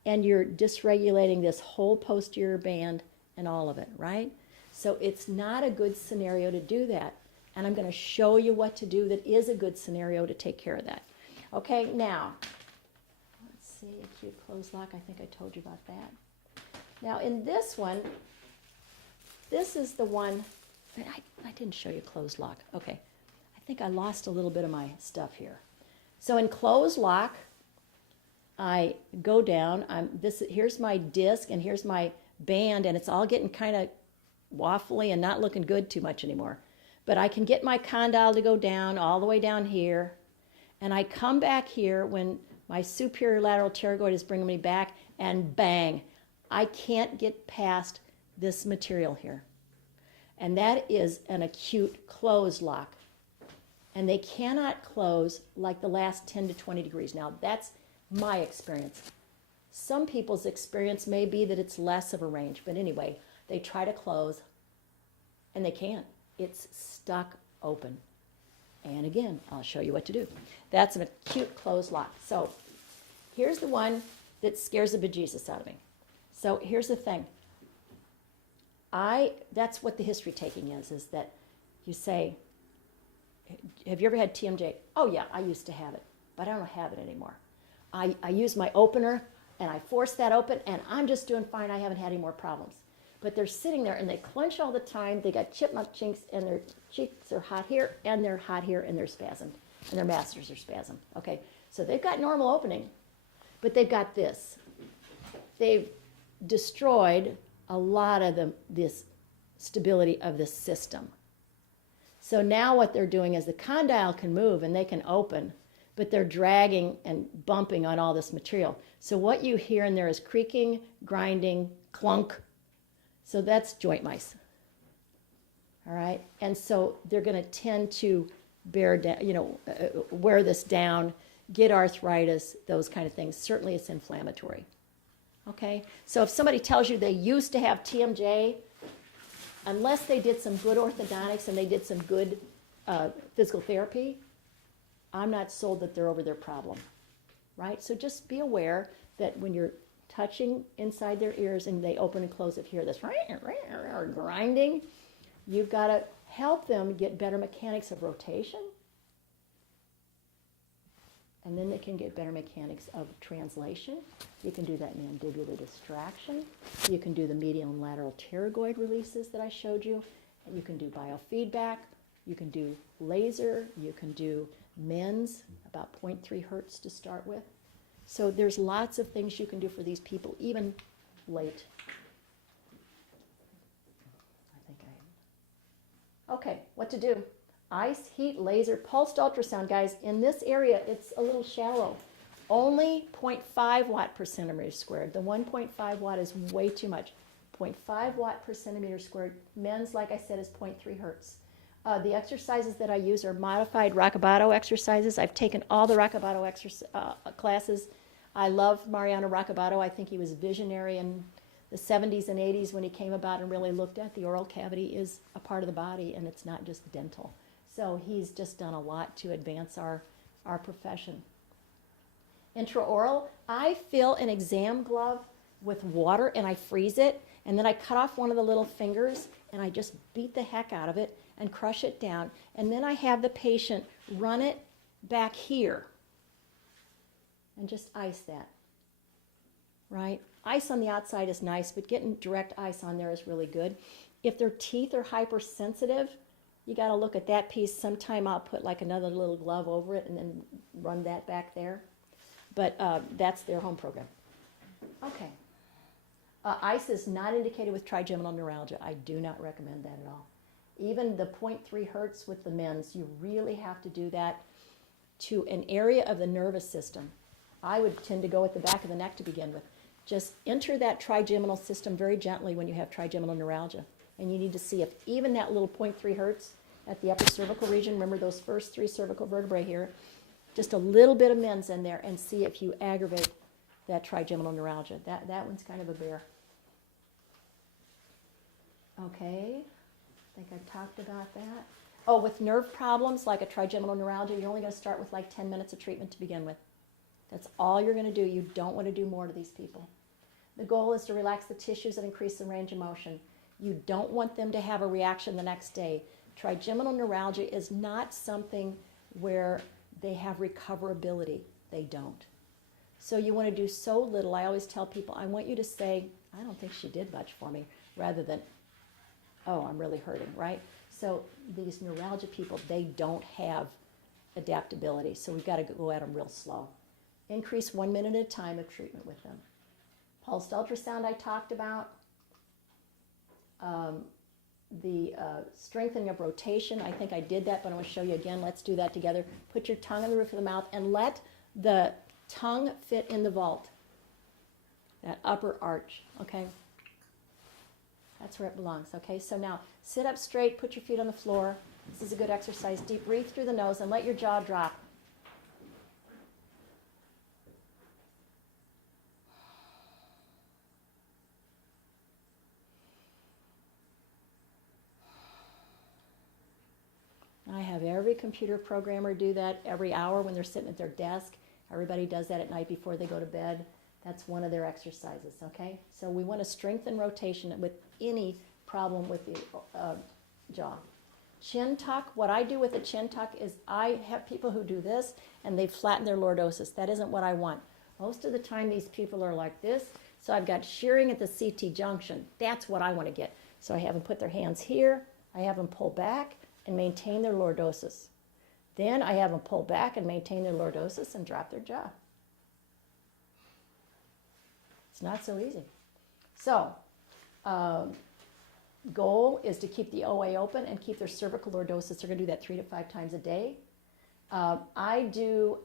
and you're dysregulating this whole posterior band and all of it, right? So it's not a good scenario to do that. And I'm going to show you what to do that is a good scenario to take care of that. Okay, now, let's see, acute closed lock. I think I told you about that. Now, in this one, this is the one, I didn't show you closed lock. Okay, I think I lost a little bit of my stuff here. So in closed lock, I go down, here's my disc and here's my band, and it's all getting kind of waffly and not looking good too much anymore. But I can get my condyle to go down all the way down here, and I come back here when my superior lateral pterygoid is bringing me back, and bang, I can't get past this material here. And that is an acute closed lock. And they cannot close like the last 10 to 20 degrees. Now, that's my experience. Some people's experience may be that it's less of a range, but anyway, they try to close and they can't. It's stuck open. And again, I'll show you what to do. That's an acute closed lock. So here's the one that scares the bejesus out of me. So here's the thing. That's what the history taking is that you say, have you ever had TMJ? Oh yeah, I used to have it, but I don't have it anymore. I use my opener, and I force that open, and I'm just doing fine. I haven't had any more problems. But they're sitting there, and they clench all the time. They got chipmunk chinks, and their cheeks are hot here, and they're hot here, and they're spasmed, and their masters are spasmed. Okay, so they've got normal opening, but they've got this. They've destroyed a lot of this stability of the system. So now what they're doing is the condyle can move, and they can open, but they're dragging and bumping on all this material. So what you hear in there is creaking, grinding, clunk. So that's joint mice. All right? And so they're going to tend to bear down, wear this down, get arthritis, those kind of things. Certainly it's inflammatory. Okay? So if somebody tells you they used to have TMJ, unless they did some good orthodontics and they did some good physical therapy, I'm not sold that they're over their problem. right? So just be aware that when you're touching inside their ears and they open and close it, hear this grinding, you've got to help them get better mechanics of rotation, and then they can get better mechanics of translation. You can do that mandibular distraction. You can do the medial and lateral pterygoid releases that I showed you. And you can do biofeedback. You can do laser. You can do MENS, about 0.3 hertz to start with. So there's lots of things you can do for these people, even late. Okay, what to do? Ice, heat, laser, pulsed ultrasound. Guys, in this area, it's a little shallow. Only 0.5 watt per centimeter squared. The 1.5 watt is way too much. 0.5 watt per centimeter squared. MENS, like I said, is 0.3 hertz. The exercises that I use are modified Rockabato exercises. I've taken all the Rockabato classes. I love Mariano Rockabato. I think he was visionary in the 70s and 80s when he came about and really looked at the oral cavity is a part of the body and it's not just dental. So he's just done a lot to advance our profession. Intraoral, I fill an exam glove with water and I freeze it, and then I cut off one of the little fingers and I just beat the heck out of it and crush it down, and then I have the patient run it back here and just ice that, right? Ice on the outside is nice, but getting direct ice on there is really good. If their teeth are hypersensitive, you got to look at that piece. Sometime I'll put like another little glove over it and then run that back there. But that's their home program. Okay. Ice is not indicated with trigeminal neuralgia. I do not recommend that at all. Even the 0.3 hertz with the MENS, you really have to do that to an area of the nervous system. I would tend to go at the back of the neck to begin with. Just enter that trigeminal system very gently when you have trigeminal neuralgia. And you need to see if even that little 0.3 hertz at the upper cervical region, remember those first 3 cervical vertebrae here, just a little bit of MENS in there and see if you aggravate that trigeminal neuralgia. That one's kind of a bear. Okay, I think I've talked about that. Oh, with nerve problems like a trigeminal neuralgia, you're only going to start with like 10 minutes of treatment to begin with. That's all you're going to do. You don't want to do more to these people. The goal is to relax the tissues and increase the range of motion. You don't want them to have a reaction the next day. Trigeminal neuralgia is not something where they have recoverability. They don't. So you want to do so little. I always tell people, I want you to say, I don't think she did much for me, rather than, oh, I'm really hurting, right? So these neuralgia people, they don't have adaptability. So we've got to go at them real slow. Increase 1 minute at a time of treatment with them. Pulsed ultrasound I talked about. The strengthening of rotation, I think I did that, but I want to show you again. Let's do that together. Put your tongue on the roof of the mouth and let the tongue fit in the vault, that upper arch, okay? That's where it belongs, okay? So now sit up straight, put your feet on the floor. This is a good exercise. Deep breathe through the nose and let your jaw drop. I have every computer programmer do that every hour when they're sitting at their desk. Everybody does that at night before they go to bed. That's one of their exercises, okay? So we want to strengthen rotation with any problem with the jaw. Chin tuck, what I do with a chin tuck is I have people who do this and they flatten their lordosis. That isn't what I want. Most of the time these people are like this, so I've got shearing at the CT junction. That's what I want to get. So I have them put their hands here, I have them pull back and maintain their lordosis. Then I have them pull back and maintain their lordosis and drop their jaw. It's not so easy. So, goal is to keep the OA open and keep their cervical lordosis. They're going to do that 3 to 5 times a day. I do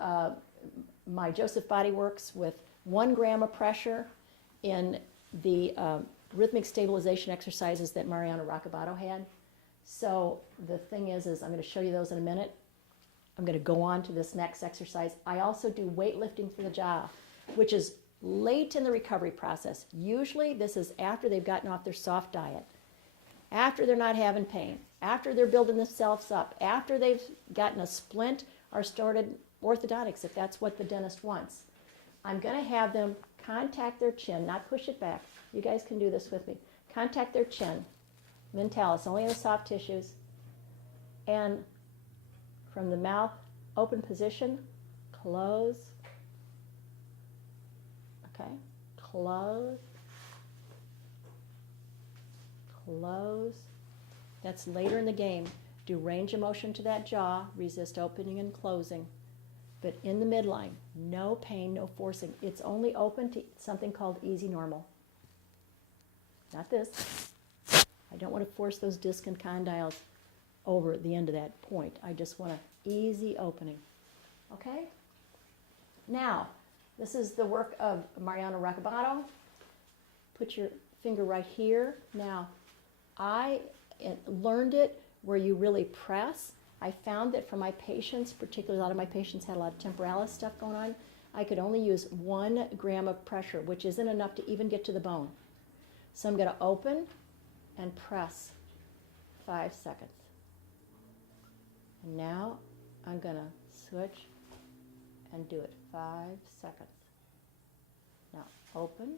my Joseph Body Works with 1 gram of pressure in the rhythmic stabilization exercises that Mariano Rockabato had. So the thing is I'm going to show you those in a minute. I'm going to go on to this next exercise. I also do weightlifting for the jaw, which is late in the recovery process. Usually this is after they've gotten off their soft diet, after they're not having pain, after they're building themselves up, after they've gotten a splint or started orthodontics, if that's what the dentist wants. I'm going to have them contact their chin, not push it back. You guys can do this with me. Contact their chin. Mentalis, only in the soft tissues. And from the mouth, open position, close. Okay, close. Close. That's later in the game. Do range of motion to that jaw, resist opening and closing. But in the midline, no pain, no forcing. It's only open to something called easy normal. Not this. I don't want to force those disc and condyles over the end of that point. I just want an easy opening. Okay? Now, this is the work of Mariano Raccabato. Put your finger right here. Now, I learned it where you really press. I found that for my patients, particularly a lot of my patients had a lot of temporalis stuff going on, I could only use 1 gram of pressure, which isn't enough to even get to the bone. So I'm going to open and press 5 seconds. And now I'm going to switch and do it 5 seconds. Now open.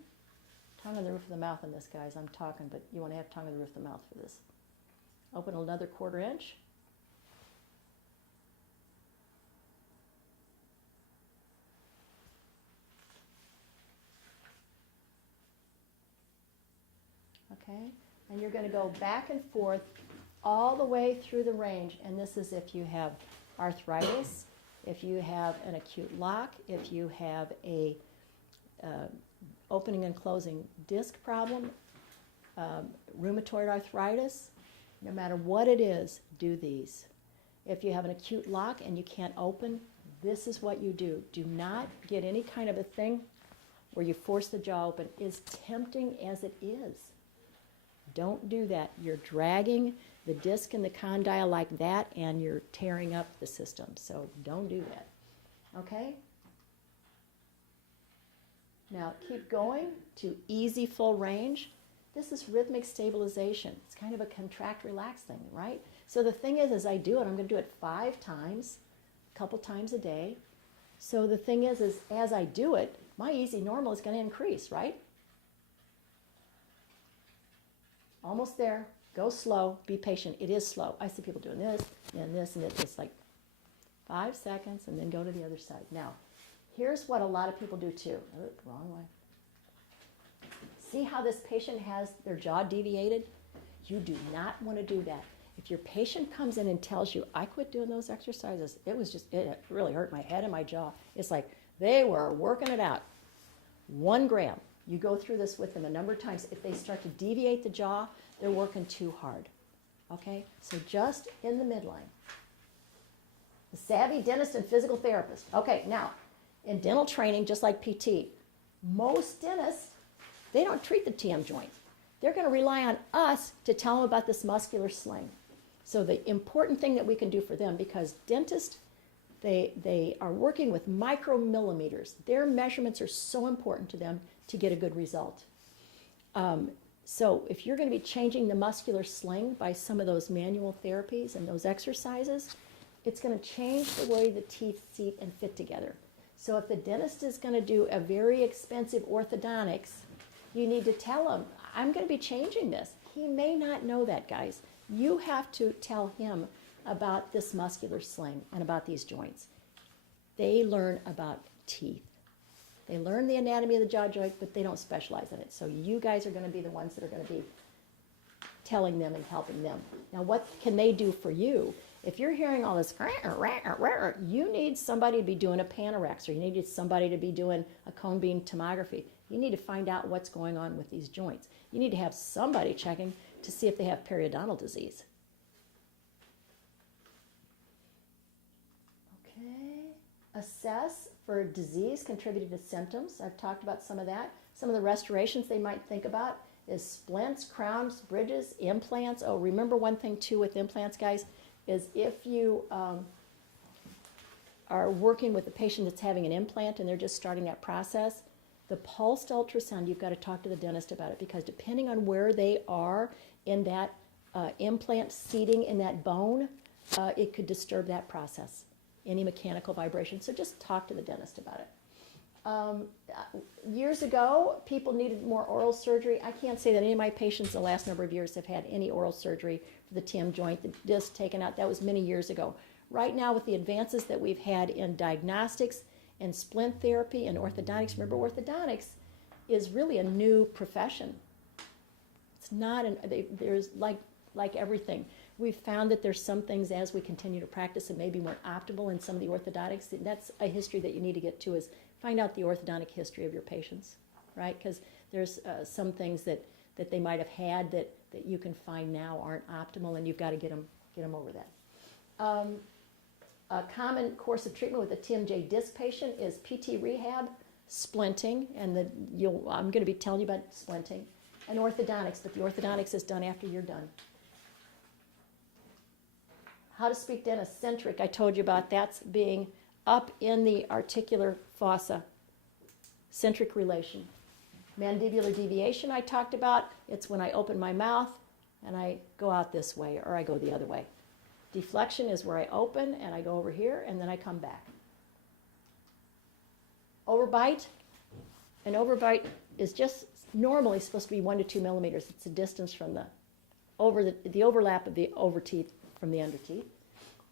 Tongue on the roof of the mouth on this, guys. I'm talking, but you want to have tongue on the roof of the mouth for this. Open another 1/4 inch. Okay, and you're going to go back and forth all the way through the range, and this is if you have arthritis, if you have an acute lock, if you have a opening and closing disc problem, rheumatoid arthritis, no matter what it is, do these. If you have an acute lock and you can't open, this is what you do. Do not get any kind of a thing where you force the jaw open, as tempting as it is. Don't do that. You're dragging the disc and the condyle like that, and you're tearing up the system. So don't do that. Okay? Now keep going to easy full range. This is rhythmic stabilization. It's kind of a contract, relax thing, right? So the thing is, as I do it, I'm going to do it 5 times, a couple times a day. So the thing is as I do it, my easy normal is going to increase, right? Almost there. Go slow. Be patient. It is slow. I see people doing this and this and it's just like 5 seconds and then go to the other side. Now, here's what a lot of people do too. Oh, wrong way. See how this patient has their jaw deviated? You do not want to do that. If your patient comes in and tells you, I quit doing those exercises, it really hurt my head and my jaw. It's like they were working it out. 1 gram. You go through this with them a number of times. If they start to deviate the jaw, they're working too hard. Okay? So just in the midline. The savvy dentist and physical therapist. Okay, now, in dental training, just like PT, most dentists, they don't treat the TM joint. They're going to rely on us to tell them about this muscular sling. So the important thing that we can do for them, because dentists, they are working with micromillimeters. Their measurements are so important to them to get a good result. So if you're going to be changing the muscular sling by some of those manual therapies and those exercises, it's going to change the way the teeth seat and fit together. So if the dentist is going to do a very expensive orthodontics, you need to tell him, I'm going to be changing this. He may not know that, guys. You have to tell him about this muscular sling and about these joints. They learn about teeth. They learn the anatomy of the jaw joint, but they don't specialize in it. So you guys are going to be the ones that are going to be telling them and helping them. Now, what can they do for you? If you're hearing all this, you need somebody to be doing a panorex, or you need somebody to be doing a cone beam tomography. You need to find out what's going on with these joints. You need to have somebody checking to see if they have periodontal disease. Okay. Assess for disease contributed to symptoms. I've talked about some of that. Some of the restorations they might think about is splints, crowns, bridges, implants. Oh, remember one thing too with implants, guys, is if you are working with a patient that's having an implant and they're just starting that process, the pulsed ultrasound, you've got to talk to the dentist about it, because depending on where they are in that implant seating in that bone, it could disturb that process, any mechanical vibration. So just talk to the dentist about it. Years ago, people needed more oral surgery. I can't say that any of my patients in the last number of years have had any oral surgery for the TM joint, the disc taken out. That was many years ago. Right now, with the advances that we've had in diagnostics and splint therapy and orthodontics, remember orthodontics is really a new profession. It's not, there's like everything. We've found that there's some things as we continue to practice that maybe weren't optimal in some of the orthodontics. That's a history that you need to get to, is find out the orthodontic history of your patients, right? Because there's some things that they might have had that you can find now aren't optimal, and you've got to get them over that. A common course of treatment with a TMJ disc patient is PT rehab, splinting, and I'm going to be telling you about splinting, and orthodontics, but the orthodontics is done after you're done. How to speak dentist, centric, I told you about, that's being up in the articular fossa, centric relation. Mandibular deviation I talked about, it's when I open my mouth and I go out this way or I go the other way. Deflection is where I open and I go over here and then I come back. Overbite, an overbite is just normally supposed to be 1 to 2 millimeters. It's the distance from the overlap of the overteeth from the underteeth.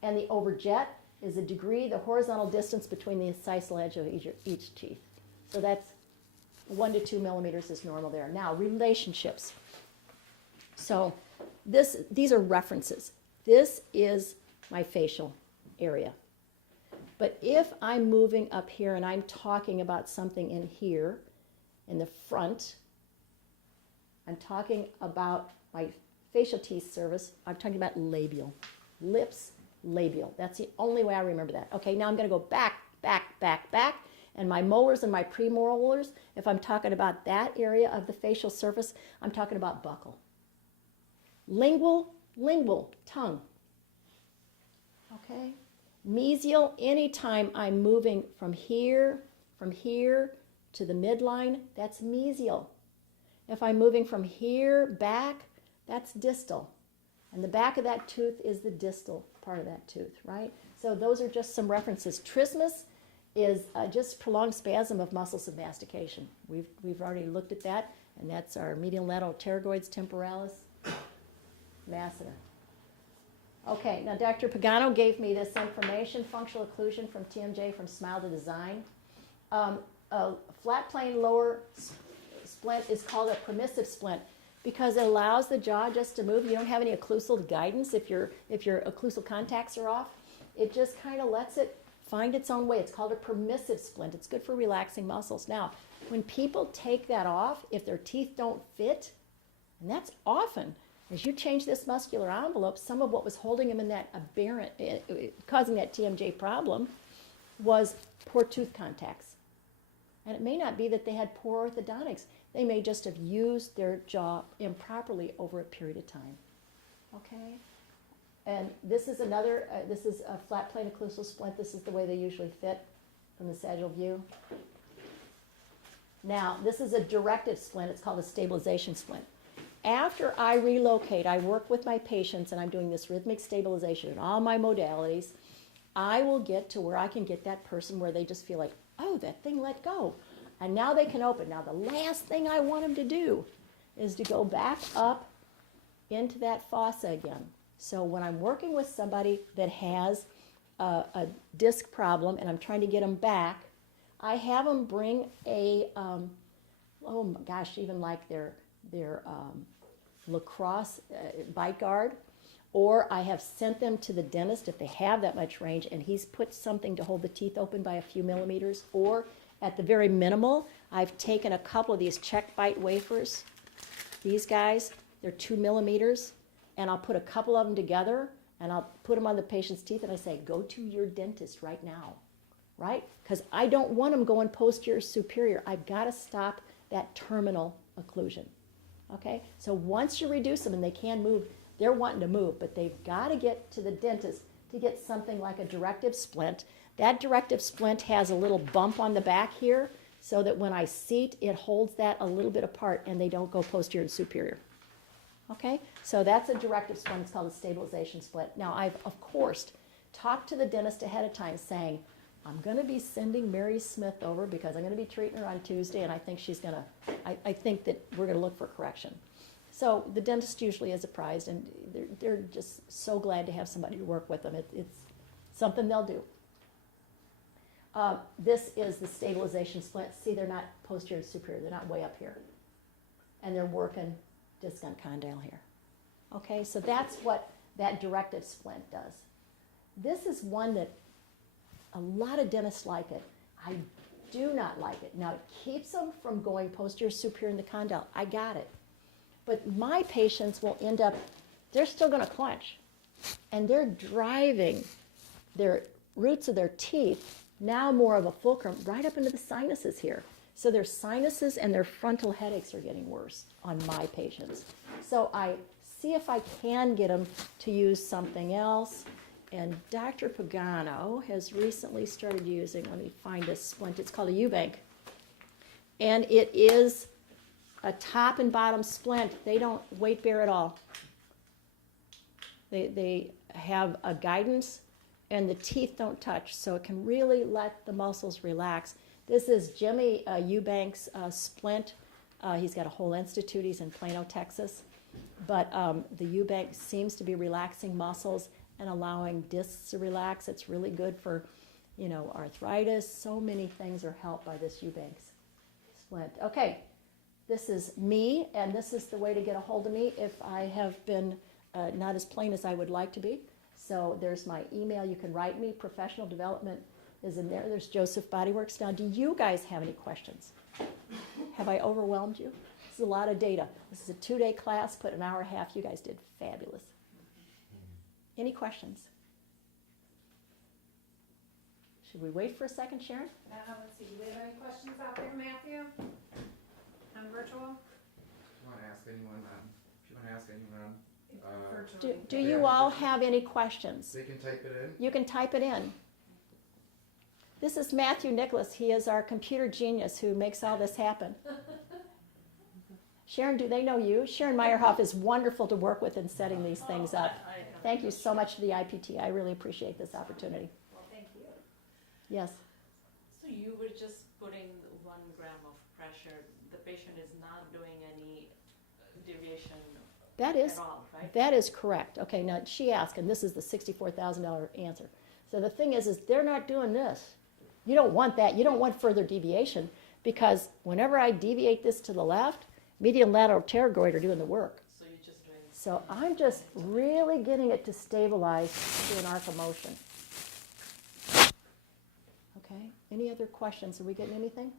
And the overjet is a degree, the horizontal distance between the incisal edge of each teeth. So that's 1 to 2 millimeters is normal there. Now, relationships. So these are references. This is my facial area. But if I'm moving up here and I'm talking about something in here, in the front, I'm talking about my facial teeth surface, I'm talking about labial. Lips, labial. That's the only way I remember that. Okay, now I'm going to go back, and my molars and my premolars, if I'm talking about that area of the facial surface, I'm talking about buccal. Lingual, tongue. Okay? Mesial, anytime I'm moving from here to the midline, that's mesial. If I'm moving from here back, that's distal. And the back of that tooth is the distal part of that tooth, right? So those are just some references. Trismus is just prolonged spasm of muscles of mastication. We've already looked at that, and that's our medial lateral pterygoids, temporalis, masseter. Okay, now Dr. Pagano gave me this information, functional occlusion from TMJ, from smile to design. A flat plane lower splint is called a permissive splint because it allows the jaw just to move. You don't have any occlusal guidance if your occlusal contacts are off. It just kind of lets it find its own way. It's called a permissive splint. It's good for relaxing muscles. Now, when people take that off, if their teeth don't fit, and that's often, as you change this muscular envelope, some of what was holding them in that aberrant, causing that TMJ problem, was poor tooth contacts. And it may not be that they had poor orthodontics. They may just have used their jaw improperly over a period of time. Okay? And this is another, this is a flat plane occlusal splint. This is the way they usually fit from the sagittal view. Now, this is a directive splint. It's called a stabilization splint. After I relocate, I work with my patients, and I'm doing this rhythmic stabilization in all my modalities. I will get to where I can get that person where they just feel like, oh, that thing let go. And now they can open. Now, the last thing I want them to do is to go back up into that fossa again. So when I'm working with somebody that has a disc problem and I'm trying to get them back, I have them bring a, oh my gosh, even like their lacrosse bite guard, or I have sent them to the dentist if they have that much range and he's put something to hold the teeth open by a few millimeters, or at the very minimal, I've taken a couple of these check bite wafers. These guys, they're 2 millimeters, and I'll put a couple of them together and I'll put them on the patient's teeth and I say, go to your dentist right now, right? Because I don't want them going posterior superior. I've got to stop that terminal occlusion. Okay, so once you reduce them and they can move, they're wanting to move, but they've got to get to the dentist to get something like a directive splint. That directive splint has a little bump on the back here so that when I seat, it holds that a little bit apart and they don't go posterior and superior. Okay, so that's a directive splint. It's called a stabilization splint. Now, I've, of course, talked to the dentist ahead of time saying, I'm going to be sending Mary Smith over because I'm going to be treating her on Tuesday, and I think she's going to, I think that we're going to look for correction. So the dentist usually is apprised, and they're just so glad to have somebody to work with them. It's something they'll do. This is the stabilization splint. See, they're not posterior and superior. They're not way up here. And they're working disc on condyle here. Okay, so that's what that directive splint does. This is one that a lot of dentists like it. I do not like it. Now, it keeps them from going posterior superior in the condyle. I got it. But my patients will end up, they're still going to clench. And they're driving their roots of their teeth, now more of a fulcrum, right up into the sinuses here. So their sinuses and their frontal headaches are getting worse on my patients. So I see if I can get them to use something else. And Dr. Pagano has recently started using, let me find a splint, it's called a Eubank. And it is a top and bottom splint. They don't weight bear at all. They have a guidance, and the teeth don't touch, so it can really let the muscles relax. This is Jimmy Eubanks' splint. He's got a whole institute. He's in Plano, Texas. But the Eubanks seems to be relaxing muscles and allowing discs to relax. It's really good for, arthritis. So many things are helped by this Eubanks splint. Okay, this is me, and this is the way to get a hold of me if I have been not as plain as I would like to be. So there's my email. You can write me. Professional development is in there. There's Joseph Bodyworks. Now, do you guys have any questions? Have I overwhelmed you? This is a lot of data. This is a 2-day class, put an hour and a half. You guys did fabulous. Any questions? Should we wait for a second, Sharon? Let's see, do we have any questions out there, Matthew? On virtual? If you want to ask anyone, Do you all have any questions? they can type it in. You can type it in. This is Matthew Nicholas. He is our computer genius who makes all this happen. Sharon, do they know you? Sharon Meyerhoff is wonderful to work with in setting these things up. Thank you so much to the IPT. I really appreciate this opportunity. Well, thank you. Yes. So you were just putting 1 gram of pressure. The patient is not doing any deviation That is, at all, right? that is correct. Okay, now she asked, and this is the $64,000 answer. So the thing is they're not doing this. You don't want that. You don't want further deviation, because whenever I deviate this to the left, medial and lateral pterygoid are doing the work. So you're just doing. So I'm just really getting it to stabilize through an arc of motion. Okay, any other questions? Are we getting anything?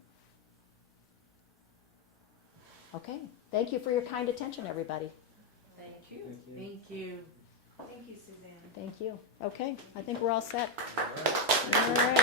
Okay, thank you for your kind attention, everybody. Thank you. Thank you. Thank you, Suzanne. Thank you. Okay, I think we're all set. All right. All right.